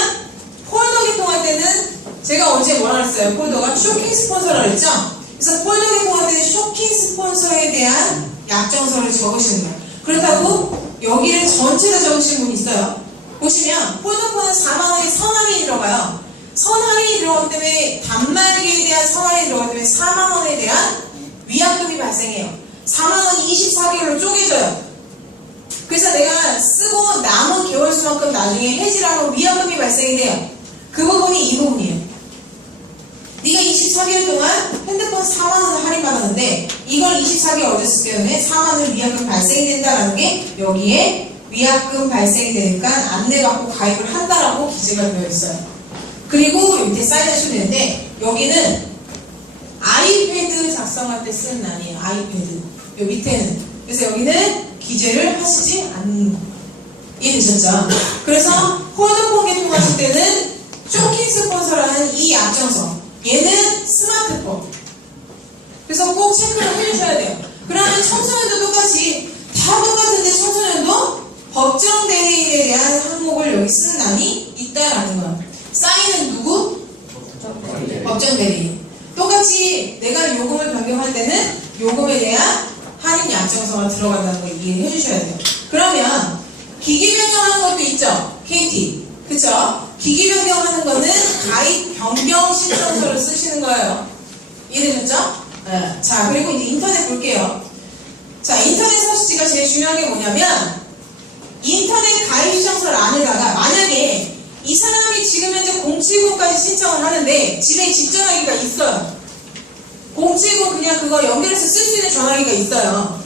폴더 개통할 때는 제가 언제 뭐라 그랬어요? 폴더가 쇼킹 스폰서라 그랬죠? 그래서 폴더 개통할 때는 쇼킹 스폰서에 대한 약정서를 적으시는 거예요. 그렇다고 여기를 전체 다 적으시는 분이 있어요. 보시면 폴더폰은 4만원의 선할인이 들어가요. 선할인이 들어가기 때문에 단말기에 대한 선할인이 들어가기 때문에 4만원에 대한 위약금이 발생해요. 4만원이 24개월로 쪼개져요. 그래서 내가 쓰고 남은 개월수만큼 나중에 해지라면 위약금이 발생이 돼요. 그 부분이 이 부분이에요. 네가 24개월 동안 핸드폰 4만원을 할인받았는데 이걸 24개월 어졌을 때문에 4만원 위약금 발생이 된다는 게 여기에 위약금 발생이 되니까 안내받고 가입을 한다라고 기재가 되어 있어요. 그리고 밑에 사인하시면 되는데 여기는 아이패드 작성할 때 쓰는 란이에요. 아이패드. 여기 밑에는. 그래서 여기는 기재를 하시지 않는 거. 이해되셨죠? 그래서 폴더폰 개통하실 때는 쇼킹 스폰서라는 이 약정서. 얘는 스마트폰. 그래서 꼭 체크를 해주셔야 돼요. 그러면 청소년도 똑같이 다 똑같은데 청소년도 법정 대리인에 대한 항목을 여기 쓰는 란이 있다라는 거예요. 사인은 누구? 법정 대리인. 똑같이 내가 요금을 변경할 때는 요금에 대한 할인 약정서가 들어간다는 걸 이해해 주셔야 돼요. 그러면 기기 변경하는 것도 있죠. KT. 그쵸? 기기 변경하는 거는 가입 변경 신청서를 쓰시는 거예요. 이해되셨죠? 네. 자, 그리고 이제 인터넷 볼게요. 자, 인터넷 서치가 제일 중요한 게 뭐냐면 인터넷 가입 신청서를 안에다가 만약에 이 사람이 지금 현재 070까지 신청을 하는데 집에 집 전화기가 있어요. 070 그냥 그거 연결해서 쓸 수 있는 전화기가 있어요.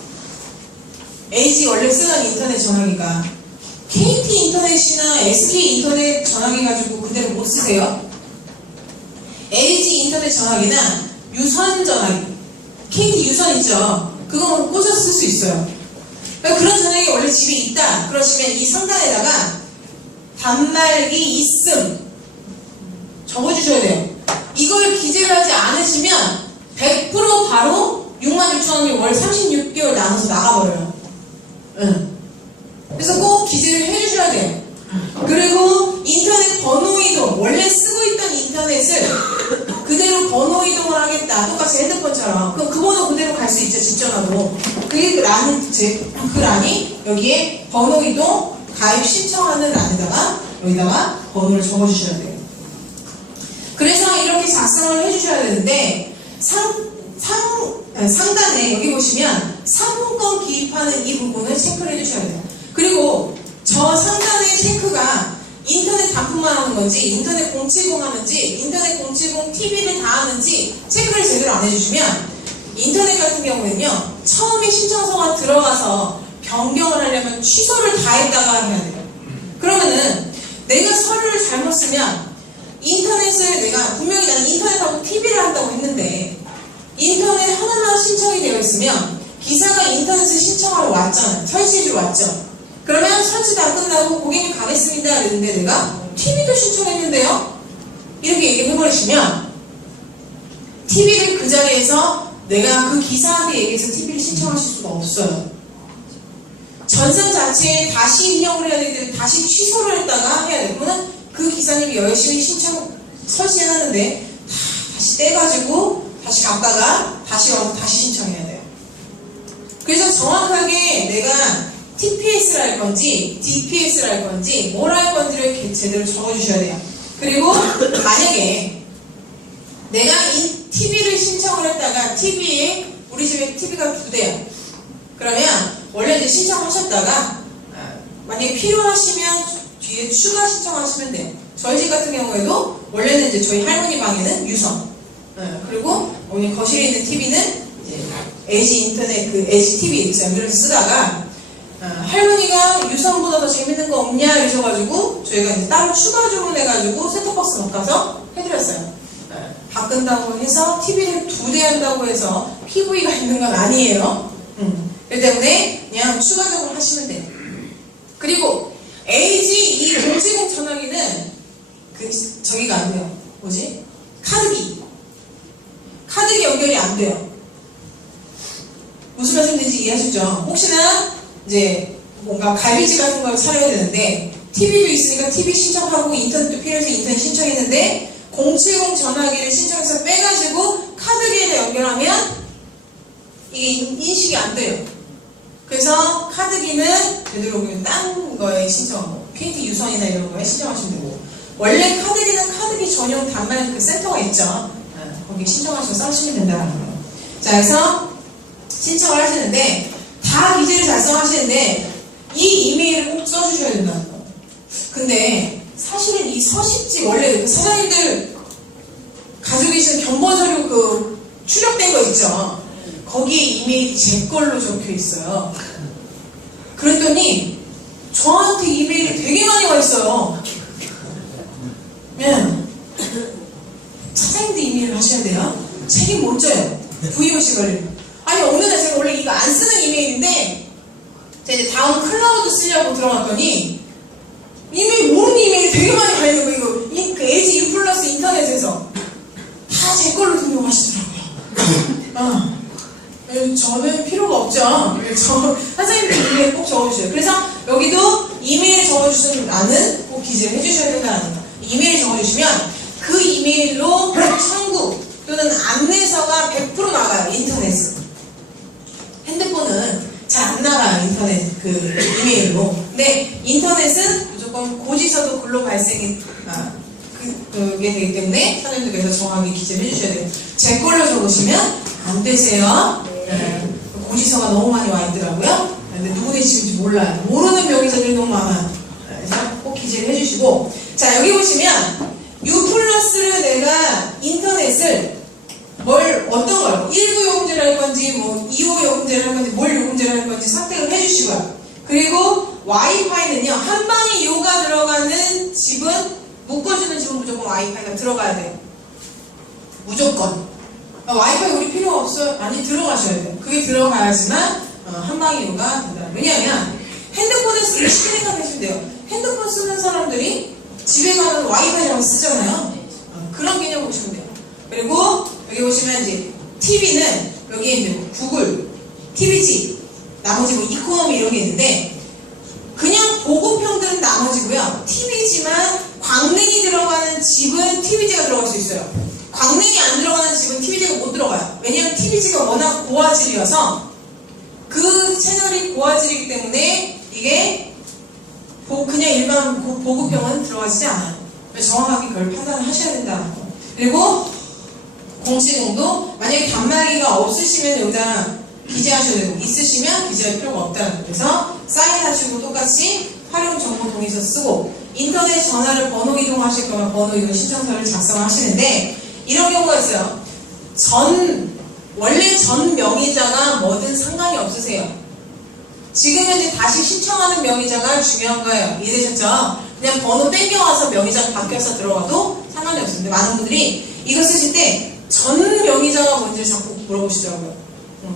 LG 원래 쓰던 인터넷 전화기가. KT 인터넷이나 SK 인터넷 전화기 가지고 그대로 못 쓰세요. LG 인터넷 전화기는 유선 전화기, KT 유선 있죠. 그거 꽂아서 쓸 수 있어요. 그러니까 그런 전화기 원래 집에 있다 그러시면 이 상단에다가 단말기 있음 적어주셔야 돼요. 이걸 기재를 하지 않으시면 100% 바로 66,000원이 월 36개월 나눠서 나가버려요. 응. 그래서 꼭 기재를 해주셔야 돼요. 그리고 인터넷 번호 이동, 원래 쓰고 있던 인터넷을 그대로 번호 이동을 하겠다. 똑같이 핸드폰처럼. 그럼 그 번호 그대로 갈 수 있죠. 집전화로. 그게 그 란이 여기에 번호 이동 가입 신청하는 란에다가 여기다가 번호를 적어주셔야 돼요. 그래서 이렇게 작성을 해주셔야 되는데 상단에 여기 보시면 상품권 기입하는 이 부분을 체크를 해주셔야 돼요. 그리고 저 상단의 체크가 인터넷 단품만 하는 건지 인터넷 070 하는지 인터넷 070 TV를 다 하는지 체크를 제대로 안 해주시면 인터넷 같은 경우에는요 처음에 신청서가 들어가서 변경을 하려면 취소를 다 했다가 해야 돼요. 그러면은 내가 서류를 잘못 쓰면 인터넷을 내가 분명히 나는 인터넷하고 TV를 한다고 했는데 인터넷 하나만 신청이 되어 있으면 기사가 인터넷을 신청하러 왔잖아요. 설치해주러 왔죠. 그러면 설치 다 끝나고 고객님 가겠습니다 이랬는데 내가 TV도 신청했는데요. 이렇게 얘기를 해버리시면 TV를 그 자리에서 내가 그 기사한테 얘기해서 TV를 신청하실 수가 없어요. 전선 자체에 다시 입력을 해야 되기 때문에 다시 취소를 했다가 해야 돼요. 그러면 그 기사님이 열심히 신청 설치해놨는데 다시 떼가지고 다시 갔다가 다시 와서 다시 신청해야 돼요. 그래서 정확하게 내가 TPS를 할 건지 DPS를 할 건지 뭘 할 건지를 제대로 적어주셔야 돼요. 그리고 만약에 내가 이 TV를 신청을 했다가 TV에 우리 집에 TV가 2대야. 그러면 원래 이제 신청하셨다가 만약에 필요하시면 뒤에 추가 신청하시면 돼요. 저희 집 같은 경우에도 원래는 이제 저희 할머니 방에는 유선, 그리고 오늘 거실에 있는 TV는 이제 LG 인터넷 그 LG TV 연결해서 쓰다가 할머니가 유선보다 더 재밌는 거 없냐 이러셔가지고 저희가 이제 따로 추가 주문해가지고 셋톱박스 바꿔서 해드렸어요. 바꾼다고 해서 TV를 2대 한다고 해서 PV가 있는 건 아니에요. 그렇기 때문에 그냥 추가적으로 하시면 돼요. 그리고 LG 이 070 전화기는 저기가 안 돼요. 뭐지? 카드기 연결이 안 돼요. 무슨 말씀인지 이해하시죠? 혹시나 이제 뭔가 갈비집 같은 걸 차려야 되는데 TV도 있으니까 TV 신청하고 인터넷도 필요해서 인터넷 신청했는데 070 전화기를 신청해서 빼가지고 카드기에다 연결하면 이게 인식이 안 돼요. 그래서 카드기는 되도록 딴 거에 신청, KT 유선이나 이런 거에 신청하시면 되고 원래 카드기는 카드기 전용 단말 그 센터가 있죠. 거기 신청하셔서 쓰시면 된다는 거예요. 자, 그래서 신청을 하시는데 다 기재를 작성하시는데 이 이메일을 꼭 써주셔야 된다는 거예요. 근데 사실은 이 서식지 원래 그 사장님들 가지고 계시는 경보서류 그 출력된 거 있죠. 거기에 이메일이 제 걸로 적혀 있어요. 그랬더니 저한테 이메일이 되게 많이 와 있어요. 사장님도 이메일을 하셔야 돼요. 책임 못 져요. VOC 걸리면. 아니 어느 날 제가 원래 이거 안 쓰는 이메일인데 제가 이제 다음 클라우드 쓰려고 들어갔더니 이메일 모르는 이메일이 되게 많이 가 있는 거예요. 이거 그 LG U 플러스 인터넷에서 다 제 걸로 등록하시더라고요. 저는 필요가 없죠. 사장님들 이메일 꼭 적어주세요. 그래서 여기도 이메일 적어주시는 안은 꼭 기재를 해주셔야 된다는 거. 이메일 적어주시면 그 이메일로 청구 또는 안내서가 100% 나가요. 인터넷은. 핸드폰은 잘 안 나가요. 인터넷 그 이메일로. 근데 인터넷은 무조건 고지서도 글로 발생이 그게 되기 때문에 사장님들께서 정확하게 기재를 해주셔야 돼요. 제 걸로 적으시면 안 되세요. 고지서가 너무 많이 와 있더라고요. 근데 누구 내시는지 몰라요. 모르는 명의자들이 너무 많아요. 그래서 꼭 기재를 해주시고 자 여기 보시면 U 플러스를 내가 인터넷을 어떤 걸 1부 요금제를 할 건지 뭐 2호 요금제를 할 건지 뭘 요금제를 할 건지 선택을 해주시고요. 그리고 와이파이는요 한방에 요가 들어가는 집은 묶어주는 집은 무조건 와이파이가 들어가야 돼요. 무조건. 와이파이 우리 필요 없어요? 아니 들어가셔야 돼요. 그게 들어가야지만 한방에 요가 된다. 왜냐하면 핸드폰을 쓰기 쉽게 생각하시면 돼요. 핸드폰 쓰는 사람들이 집에 가면 와이파이라고 쓰잖아요. 그런 개념 보시면 돼요. 그리고 여기 보시면 이제 TV는 여기에 이제 구글, TV지, 나머지 뭐 이코노미 이런 게 있는데 그냥 보급형들은 나머지고요. TV지만 광냉이 들어가는 집은 TV지가 들어갈 수 있어요. 광냉이 안 들어가는 집은 TV지가 못 들어가요. 왜냐하면 TV지가 워낙 고화질이어서 그 채널이 고화질이기 때문에 이게 그냥 일반 보급형은 들어가지 않아요. 정확하게 그걸 판단을 하셔야 된다는 거. 그리고 070도 만약에 단말기가 없으시면 여기다 기재하셔야 되고 있으시면 기재할 필요가 없다는 거. 그래서 사인하시고 똑같이 활용 정보 동의서 쓰고 인터넷 전화를 번호 이동하실 거면 번호 이동 신청서를 작성하시는데 이런 경우가 있어요. 원래 전 명의자가 뭐든 상관이 없으세요. 지금 현재 다시 신청하는 명의자가 중요한 거예요. 이해되셨죠? 그냥 번호 땡겨와서 명의자가 바뀌어서 들어가도 상관이 없습니다. 많은 분들이 이거 쓰실 때 전 명의자가 뭔지를 자꾸 물어보시더라고요.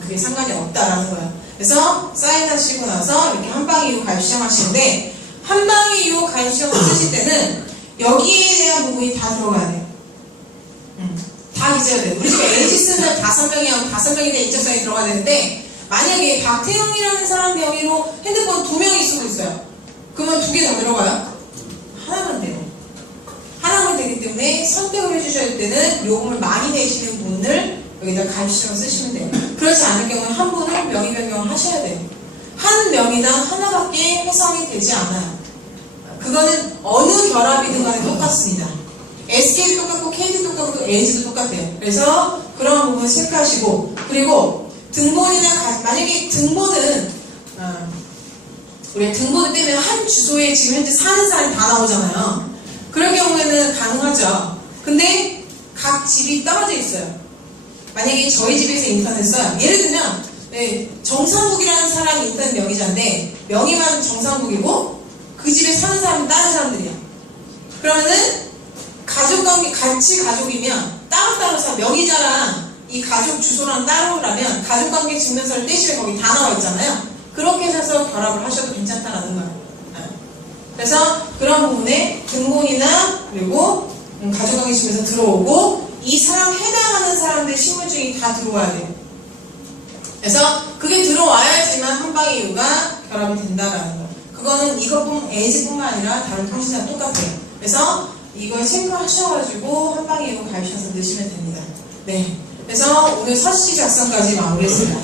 그게 상관이 없다라는 거예요. 그래서 사인 하시고 나서 이렇게 한방 이후 가입 시작하시는데 한방 이후 가입 시작을 쓰실 때는 여기에 대한 부분이 다 들어가야 돼요. 다 잊어야 돼요. 우리 집에 LG 쓰는 사람 5명이 하면 5명에 대한 인적사항이 들어가야 되는데 만약에 박태영이라는 사람 명의로 핸드폰 2명이 쓰고 있어요. 그러면 2개 다 들어가요? 하나만 돼요. 하나만 되기 때문에 선택을 해주셔야 될 때는 요금을 많이 내시는 분을 여기다 가입 시작을 쓰시면 돼요. 그렇지 않을 경우에 한 분을 명의 변경을 하셔야 돼요. 한 명의당 하나밖에 해석이 되지 않아요. 그거는 어느 결합이든 간에 똑같습니다. SK도 똑같고 KT도 똑같고 LG도 똑같아요. 그래서 그런 부분 체크하시고 그리고 등본이나 만약에 등본은 우리 등본을 떼면 한 주소에 지금 현재 사는 사람이 다 나오잖아요. 그럴 경우에는 가능하죠. 근데 각 집이 떨어져 있어요. 만약에 저희 집에서 인터넷 써요. 예를 들면 정상국이라는 사람이 인터넷 명의자인데 명의만 정상국이고 그 집에 사는 사람은 다른 사람들이야. 그러면은 가족관계 같이 가족이면 따로따로 명의자랑 이 가족 주소랑 따로라면 가족관계 증명서를 떼시면 거기 다 나와 있잖아요. 그렇게 하셔서 결합을 하셔도 괜찮다라는 거예요. 그래서 그런 부분에 등본이나 그리고 가족관계 증명서 들어오고 이 사람 해당하는 사람들 신분증이 다 들어와야 돼요. 그래서 그게 들어와야지만 한방 이후가 결합이 된다라는 거예요. 그거는 이것뿐 LG뿐만 아니라 다른 통신사랑 똑같아요. 그래서 이걸 체크하셔가지고 한방 이후 가입하셔서 넣으시면 됩니다. 네. 그래서 오늘 서식 작성까지 마무리했습니다.